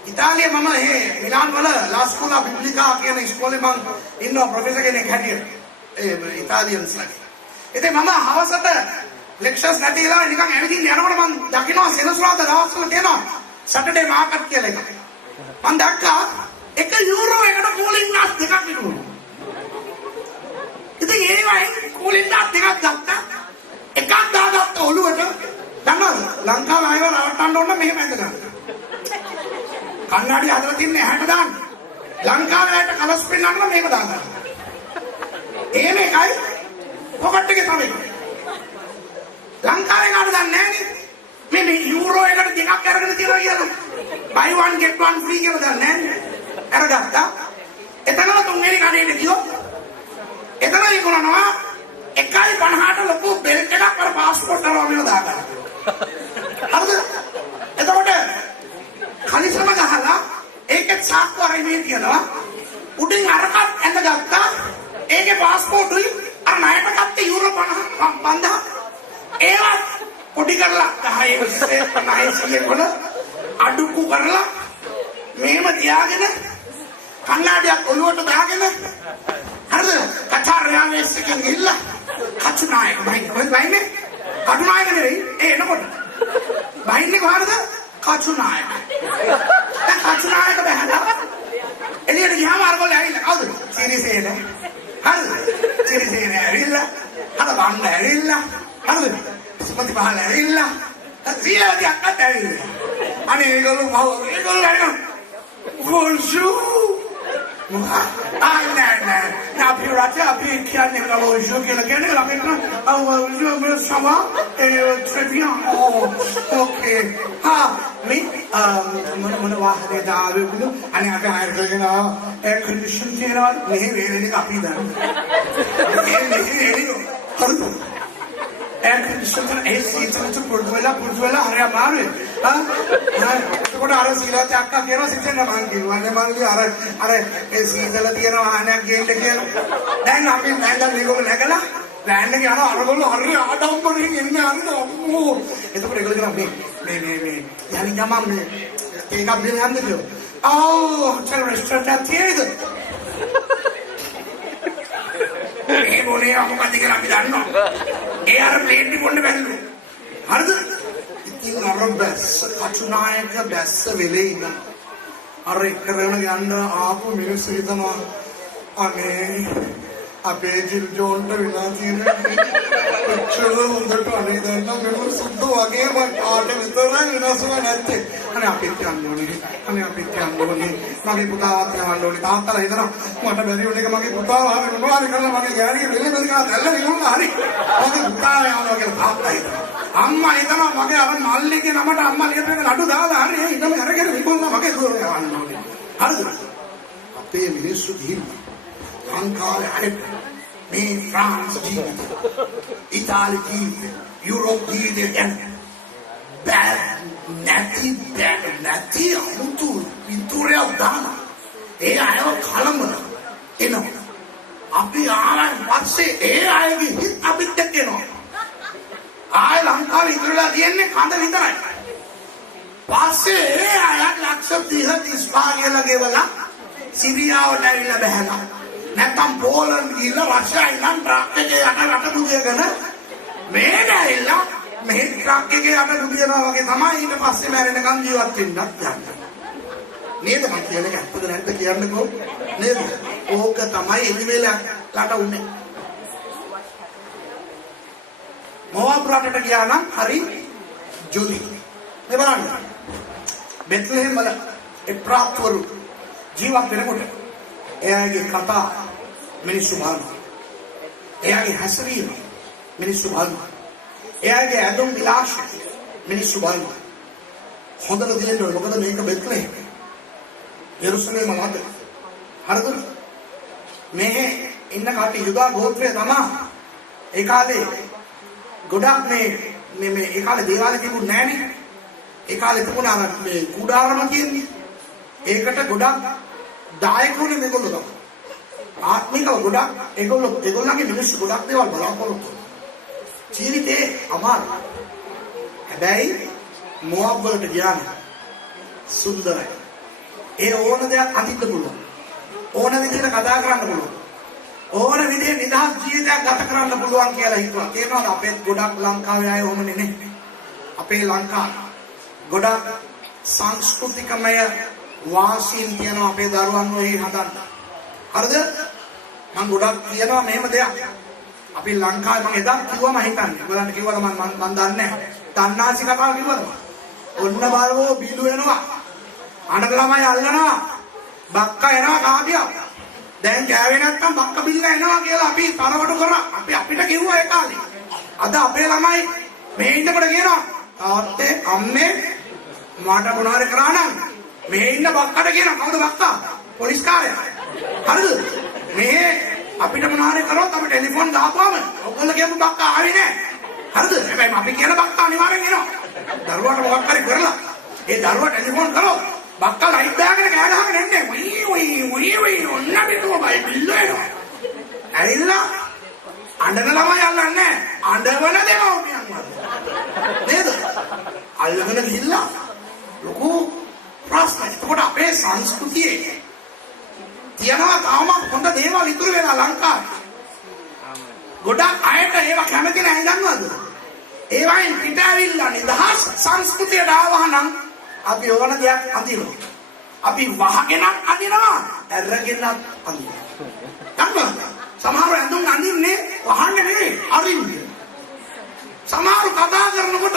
ඉතාලියේ මම මිලාන් වල ලා ස්කෝලා බිබ්ලිකා කියන ඉස්කෝලේ මම ඉන්නවා ප්‍රොෆෙසර් කෙනෙක් හැටියට. ඒ ඉතාලියන්ස්ලා. ඉතින් මම හවසට ලෙක්චර්ස් නැති වෙලා නිකන් ඇවිදින්න යනකොට මම දකිනවා සෙනසුරාදා දවස්වල තියෙනවා සැටර්ඩේ මාකට් කියලා එකක්. මම දැක්කා 1 යුරෝ එකට කූලින් ග්ලාස් දෙකක් විකුණුවා. ඉතින් ඒ වගේ කූලින් ග්ලාස් දෙකක් ගත්තා. එකක් දාගත්ත ඔළුවට දන්නවද? ලංකාවේ ආයව රවට්ටන්න ඕන මෙහෙම ඇඳ ගන්න. කන්නඩි හදලා තින්නේ ඇහැට දාන්න. ලංකාවේ ඇයට කලස් පෙන්නන්න මේක දාගන්න. එහෙම එකයි පොකට් එකේ තමයි. ලංකාවේ කාට දන්නේ නැහනේ. මේ යූරෝ එකට දෙකක් අරගෙන තියනවා කියලා. buy one get one free කියලා දන්නේ නැහැ. අරගත්තා. එතනම තුන්වෙනි කඩේට ගියොත් එතන විකුණනවා 1.50ට ලොකු බෙල්ට් එකක් අර પાස්පෝර්ට් අරගෙන දාගන්න. හරිද? එතකොට කලිසම ගහලා ඒකේ සාක්කුව අරගෙන මේ කියනවා උඩින් අරකට ඇඳගත්තා. ඒකේ પાස්පෝර්ටුයි අර ණයට ගත්තේ යූරෝ 5000 ඒවත් පොඩි කරලා 10 20 වල අඩුකු කරලා මේව තියාගෙන කන්නාඩියක් ඔලුවට දාගෙන හරිද කතාර යාමේස් එකෙන් ගිල්ලා කචුනායක බයින්නේ කටුනායක නෙවෙයි ඒ එනකොට බයින්නේ කොහරද කචුනායක දැන් කචුනායක බහලා එළියට ගියාම අරගොල්ලෝ ඇවිල්ලා කවුද සිරිසේන හරිද සිරිසේන ඇවිල්ලා අර බන්න ඇවිල්ලා හරිද ස්මති පහල ඇවිල්ලා සීලවදී අක්කත් ඇවිල්ලා අනේ ඒගොල්ලෝ ඇවිල්ලා bonjour Puis raté, puis qui a des bonjour, qui a gagné la peine. Ça va? Très bien. Oh, ok. Ah, mais, mon wahde daave kudu, ani aka air karena air condition kira, nahi vele kapi dan. Haru. Air condition kan AC itu purduela hari amaru. Kota arah sila cakka kira sih na mangi, mangi arah AC jala dia na ane game dekil. Dan api nanda nego negala, nanda kya na arah golo hari adam pun ini arah oh itu pun nego kena me yani jamam me tega beli anda tu. Oh hotel restaurant tiada. boleh aku katakan අපි දන්නවා. ඒ අර plate එක පොන්න බැලුවේ. හරිද? ඉතින් අර බැස්ස කටුනායක බැස්ස වෙලේ ඉන්න. අර එක්කරගෙන යන්න ආපු මිනිස්සු හිතනවා අනේ අපේ ජිල් ජෝන්ට වෙලා තියෙන්නේ. කොච්චර හොඳට අනේ දැන් නම් මෙන්න සුද්ධ වගේම ආට විතරයි වෙනසම නැත්තේ. අනේ අපිට යන්න ඕනේ. අනේ අපිට යන්න ඕනේ. මගේ පුතාවත් යන්න ඕනේ. තාත්තලා හිතනවා මට බැරි වුණ එක මගේ පුතාව ආවේ මොනවාරි කරලා මගේ ගෑණිගේ බෙල්ලේ බෙද ගන්න දැල්ලා නිකුණා හරි. මගේ පුතාව යනවා කියලා තාත්තා හිතනවා. අම්මා හිතනවා මගේ අර මල්ලිගේ නමට අම්මා ලියපු එක නඩු දාලා හරි ඒ ඉතම අරගෙන විකුණනවා මගේ දුර යවන්න ඕනේ. හරිද? අපේ මිනිස්සු ගිහින් ලංකාවේ අය මේ ෆ්‍රාන්ස් ජීවිත ඉතාලි ජීවිත යුරෝප ජීවිත යන බැර් නැති අමුතු පින්තූරයක් දාලා ඒ අයව කලමන එනවා. අපි ආවන් පස්සේ ඒ අයගේ හිත් අපිට එනවා. ආය ලංකාවේ ඉඳලා තියෙන්නේ කඳ විතරයි. පස්සේ ඒ අය ලක්ෂ 30 35 කියලා ගෙවලා සිරියාවට ඇවිල්ලා බහැලා නැත්තම් පෝලන්ඩ් ගිහිල්ලා රෂ්‍යාව ඉඳන් ට්‍රක් එකේ යට දුදියගෙන මේක ඇවිල්ලා මේ ට්‍රක් එකේ යට දුදියනවා වගේ තමයි ඊට පස්සේ මැරෙනකන් ජීවත් වෙන්නත් යන්නේ. නේද මම කියන්නේ ඇත්තද නැද්ද කියන්නකෝ නේද? ඕක තමයි එලිවෙලට උන්නේ. මොවාබ් රටට ගියා නම් හරි ජොලි. මේ බලන්න. බෙත්ලෙහෙම් වල ඒ ප්‍රාප්තවරු ජීවත් වෙනකොට එයාගේ කතා මිනිස්සු බලනවා. එයාගේ හැසිරීම මිනිස්සු බලනවා. එයාගේ ඇඳුම් විලාශය මිනිස්සු බලනවා. හොඳට දෙන්න ඕනේ. මොකද මේක බෙත්ලෙහෙම්. යෙරුසලේම මත. හරිද? මේ ඉන්න කාටි යුදා ගෝත්‍රය තමයි ඒ කාලේ ගොඩක් මේ ඒ කාලේ දේවාලෙ තිබුණ නෑනේ. ඒ කාලේ තිබුණා මේ කුඩාරම කියන්නේ. ඒකට ගොඩක් දායකෝනේ මේගොල්ලෝ තමයි. ආත්මිකව ගොඩක් ඒගොල්ලන්ගේ මිනිස්සු ගොඩක් දේවල් බලාපොරොත්තු වෙනවා. ජීවිතේ අමාරුයි. හැබැයි මොවබ් වලට ගියාම සුන්දරයි. ඒ ඕන දෙයක් අඳින්න පුළුවන්. ඕන විදිහට කතා කරන්න පුළුවන්. ඕන විදිහේ නිදහස් ජීවිතයක් ගත කරන්න පුළුවන් කියලා හිතුවා. තේරෙනවද? අපේ ගොඩක් ලංකාවේ අය ඔහොම නෙමෙයි. අපේ ලංකාව ගොඩක් සංස්කෘතිකමය වාසීන් කියනවා අපේ දරුවන් ඔහි හදන්න. හරිද? මම ගොඩක් කියනවා මෙහෙම දෙයක්. අපි ලංකාවේ මම එදා කිව්වම හිතන්නේ. ඔයගලන්ට කිව්වද මම දන්නේ නැහැ. තන්නාසි කතාව කිව්වද? ඔන්න බලවෝ බීලු වෙනවා. අඬ ළමයි අල්ලනවා. බක්කා එනවා කාගියා. දැන් ගෑවේ නැත්තම් බක්ක බිල්ල එනවා කියලා අපි තරවටු කරා. අපිට කිව්වා ඒ කාලේ. අද අපේ ළමයි මේ ඉන්නකොට කියනවා තාත්තේ අම්මේ මට මොනාරි කරා නම් මේ ඉන්න බක්කට කියන කවුද බක්කා? පොලිස් කාර්යය. හරිද? මේ අපිට මොනාරි කරොත් අපි ටෙලිෆෝන් දාපුවම ඔයගොල්ලෝ කියමු බක්කා ආවේ නැහැ. හරිද? හැබැයි අපි කියන බක්කා අනිවාර්යෙන් එනවා. දරුවාට මොකක් හරි කරලා ඒ දරුවා ටෙලිෆෝන් කරොත් බක්කා ලයිට් දාගෙන කෑ ගහගෙන එන්නේ. ඔයි ඔන්න පිටුවයි බිල්ල එනවා. ඇවිල්ලා අඬන ළමයි අල්ලන්නේ අඬවන දෙමව්පියන් වගේ. නේද? අල්ලගෙන ගිහිල්ලා ලොකු ප්‍රශ්න. ඒකට අපේ සංස්කෘතියේ තියනවා තාමත් හොඳ දේවල් ඉතුරු වෙලා ලංකාවේ. ගොඩක් අයට ඒවා කැමති නැහැ දන්නවද? ඒවයින් පිට ඇවිල්ලා නිදහස් සංස්කෘතියට ආවා නම් අපි ඕන දෙයක් අඳිනවා. අපි වහගෙනත් අඳිනවා, ඇරගෙනත් අඳිනවා. දන්නවද? සමහර ඇඳුම් අඳින්නේ වහන්නේ නෙවෙයි, අරින්නේ. සමහර කතා කරනකොට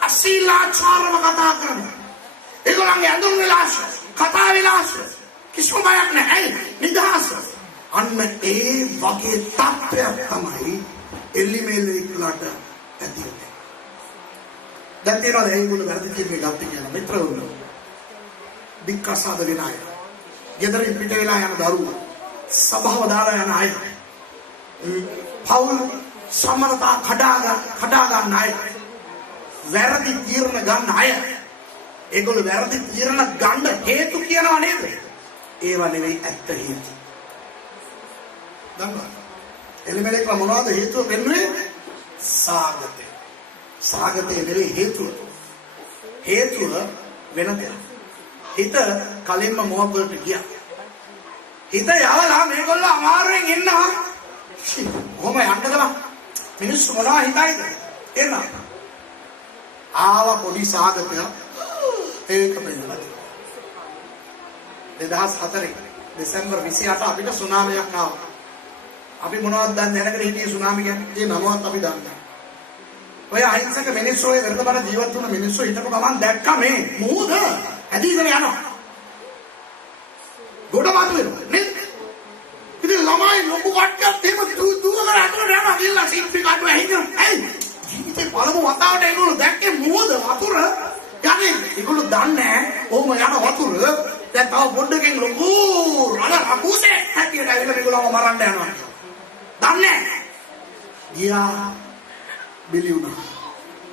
අශීලාචාරව කතා කරනවා. ඒගොල්ලන්ගේ ඇඳුම් විලාස, කතා විලාස කිසිම බයක් නැහැ. නිදහස. අන්න ඒ වගේ තත්ත්වයක් තමයි එල්ලිමේලෙක්ලට ඇති වෙන්නේ. දැන් තියෙනවා ඒගොල්ලෝ වැරදි කිව්වේ ගත්තේ කියලා මිත්‍රවරුන්. දික්කසාද වෙන අය. ගෙදරින් පිට වෙලා යන දරුවෝ. සභාව දාලා යන අය. පවුල් සම්මතතා කඩා ගන්න අය. වැරදි තීරණ ගන්න අය. ඒගොල්ලෝ වැරදි තීරණ ගන්න හේතු කියනවා නේද? ඒව නෙවෙයි ඇත්ත හේතු. දන්නවද? එලිමෙලෙක් මොනවද හේතුව වෙන්නේ? සාගතය. සාගතය නෙවෙයි හේතුව. හේතුව වෙන දෙයක්. හිත කලින්ම මොහොතට ගියා. හිත යවලා මේගොල්ලෝ අමාරුවෙන් ඉන්නවා. කොහොම යන්නද බං? මිනිස්සු මොනවා හිතයිද? එන්න. ආව පොඩි සාගතයක් ඒක පෙන්නලා. 2004 දෙසැම්බර් 28 අපිට සුනාමියක් ආවා. අපි මොනවද දන්නේ නැනකට හිටියේ සුනාමි කියන්නේ නමවත් අපි දන්නේ නැහැ. ඔය අහිංසක මිනිස්සු ඔය වෙරදබර ජීවත් වුණ මිනිස්සු හිටපු ගමන් දැක්ක මේ මූද ඇදීගෙන යනවා. ගොඩ මාතු වෙනවා නේද? ඉතින් ළමයි ලොකු කට්ටියක් එහෙම දුවගෙන අතට යනවා ගිහලා සීට් එක අඩුව ඇහිනවා. ඇයි? ජීවිතේ පළමු වතාවට ඒගොල්ලෝ දැක්කේ මූද වතුර යන්නේ. ඒගොල්ලෝ දන්නේ නැහැ ඕම යන වතුර දැන් තව පොඩ්ඩකින් ලොකු රණ අකුසේ හැටියට ඇවිල්ලා මේගොල්ලෝ මරන්න යනවා. දන්නේ නැහැ. ගියා බිලි වුණා.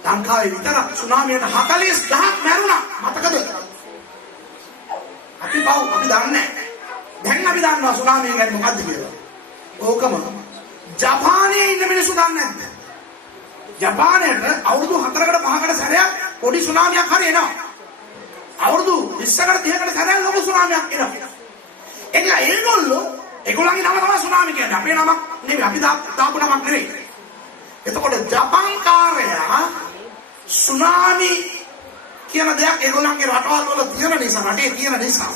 ලංකාවේ විතර සුනාමියට 40000ක් මැරුණා. මතකද? අපි දන්නේ නැහැ. දැන් අපි දන්නවා සුනාමිය කියන්නේ මොකද්ද කියලා. ඕකම ජපානයේ ඉන්න මිනිස්සු දන්නේ නැද්ද? ජපානයේ අවුරුදු 4කට 5කට සැරයක් පොඩි සුනාමියක් හරි එනවා. අවුරුදු 20කට 30කට සැරයක් ලොකු සුනාමියක් එනවා. ඒගොල්ලන්ගේ නම තමයි සුනාමි කියන්නේ. අපේ නමක් නෙවෙයි. අපි දාපු නමක් නෙවෙයි. එතකොට ජපාන් කාර්යයා සුනාමි කියන දෙයක් ඒගොල්ලන්ගේ රටවල් වල තියෙන නිසා, රටේ තියෙන නිසා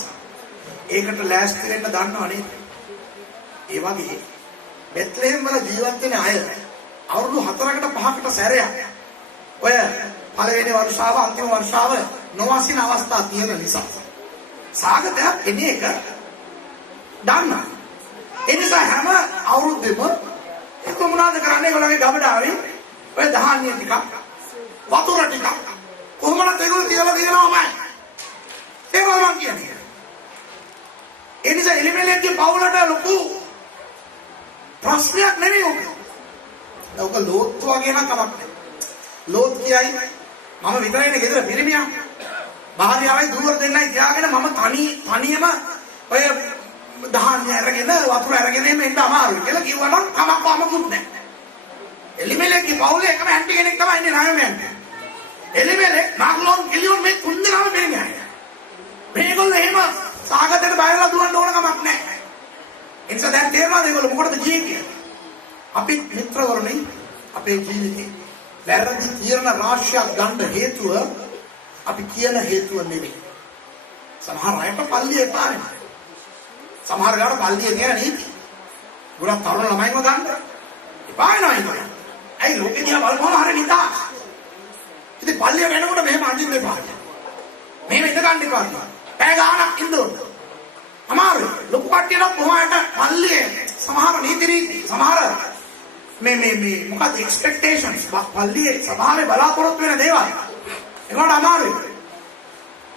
ඒකට ලෑස්ති වෙන්න දන්නව නේද? ඒ වගේ බෙත්ලෙහෙම් වල ජීවත් වෙන අය අවුරුදු 4කට 5කට සැරයක් ඔය පළවෙනි වර්ෂාව අන්තිම වර්ෂාව නොවසින අවස්ථා තියෙන නිසා සාගතයක් එන එක දන්නා. ඒ නිසා හැම අවුරුද්දෙම ඒක මොනවද කරන්නේ? ඒගොල්ලන්ගේ ගබඩාවේ ඔය ධාන්‍ය ටිකක් වතුර ටිකක් කොහොමද ඒගොල්ලෝ තියලා තියෙනවමයි. ඒක මම කියන්නේ. ඒ නිසා එලිමෙලෙක්ගේ පවුලට ලොකු ප්‍රශ්නයක් නෙවෙයි ඔක. ඔක ලෝත් වගේ නම් කමක් නැහැ. ලෝත් කියයි මම විතරයිනේ ගෙදර පිරිමියා. භාර්යාවයි දුවර දෙන්නයි තියාගෙන මම තනියම ඔය දහන්න අරගෙන වතුර අරගෙන එන්න අමාරුයි කියලා කිව්වනම් කමක් වමකුත් නැහැ. එලිමෙලෙක්ගේ පවුලේ එකම ඇන්ටි කෙනෙක් තමයි ඉන්නේ නායමයන්ට. එලිමෙලෙක් මාග්ලොන් කිලියොන් මේ තුන්දෙනාම පිරිමියා. මේගොල්ලෝ එහෙම සාගතයට බයලා දුවන්න ඕන කමක් නැහැ. ඒ නිසා දැන් තේරෙනවද ඒගොල්ලෝ මොකටද ගියේ කියලා? අපි මිත්‍රවරුනි අපේ ජීවිතේ වැරදි තීරණ රාශියක් ගන්න හේතුව අපි කියන හේතුව නෙවෙයි. සමහර අයට පල්ලිය එපා නේ. සමහර ගාන පල්ලිය නෑ නීති. ගොඩක් තරුණ ළමයින්ව ගන්න එපා වෙනවා ඒක. ඇයි ලෝකේ දිහා බලපුවම හරිය නිදා. ඉතින් පල්ලිය වෙනකොට මෙහෙම අඳින්න එපා. මෙහෙම ඉඳ ගන්න එපා. පැය ගානක් ඉන්න ඕන. අමාරුයි. ලොකු කට්ටියනම් කොහොමද පල්ලියේ සමහර නීති සමහර මේ මොකක්ද එක්ස්පෙක්ටේෂන්ස් පල්ලියේ සභාවේ බලාපොරොත්තු වෙන දේවල් ඒකට අමාරුයි.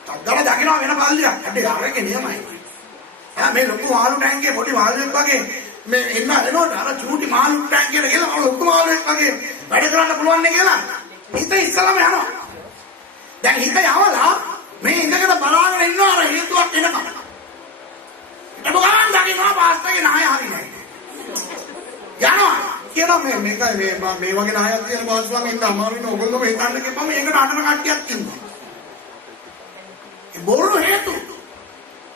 තද්දර දකින්න වෙන බල්දියක්. හැබැයි අරගේ නියමයි. මේ ලොකු මාළු ටැංකියේ පොඩි මාළුවෙක් වගේ මේ එනකොට අර චූටි මාළු ටැංකියට ගිහලා ලොකු මාළුවෙක් වගේ වැඩ කරන්න පුළුවන් නේ කියලා. හිත ඉස්සලම යනවා. දැන් හිත යවලා මේ ඉඳගෙන බලාගෙන ඉන්නවා අර හේතුවක් එනකම්. ඊට ගමන් දකින්නවා පාස්ටර්ගේ නාය හරිනේ. යනවා. කියනවා මේක මේ වගේ නායක් තියෙන පාස්ටර්වන් ඉන්න අමාරුනේ ඔයගොල්ලෝ හිතන්න කිව්වම මේකට අඬන කට්ටියක් ඉන්නවා. ඒ බොරු හේතු.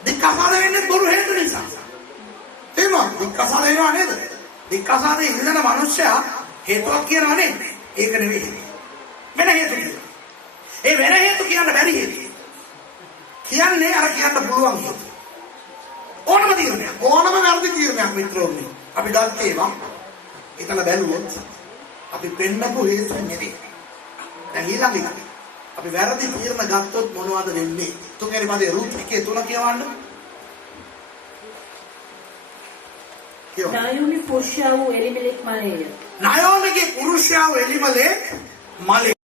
දික්කසාද වෙන්නේ බොරු හේතු නිසා. තේරුණා? දික්කසාද වෙනවා නේද? දික්කසාද ඉන්න මනුස්සයා හේතුවක් කියනවා නේද? ඒක නෙවෙයි. වෙන හේතු කියනවා. ඒ වෙන හේතු කියන්න බැරි හේතු. කියන්නේ අර කියන්න පුළුවන් හේතු. ඕනම තීරණයක්. ඕනම වැරදි තීරණයක් මිත්‍රෝනි. අපි ගත්තේ ඒවා. ඒකල බැලුවොත් අපි පෙන්නපු හේතු නෙවෙයි. දැන් ඊළඟට අපි වැරදි තීරණ ගත්තොත් මොනවද වෙන්නේ? තුන්වෙනි පදේ රුත් 1:3 කියවන්න. නායෝමි පුරුෂයා වූ එලිමෙලෙක් මලේය. නායෝමිගේ පුරුෂයා වූ එලිමෙලෙක් මලේ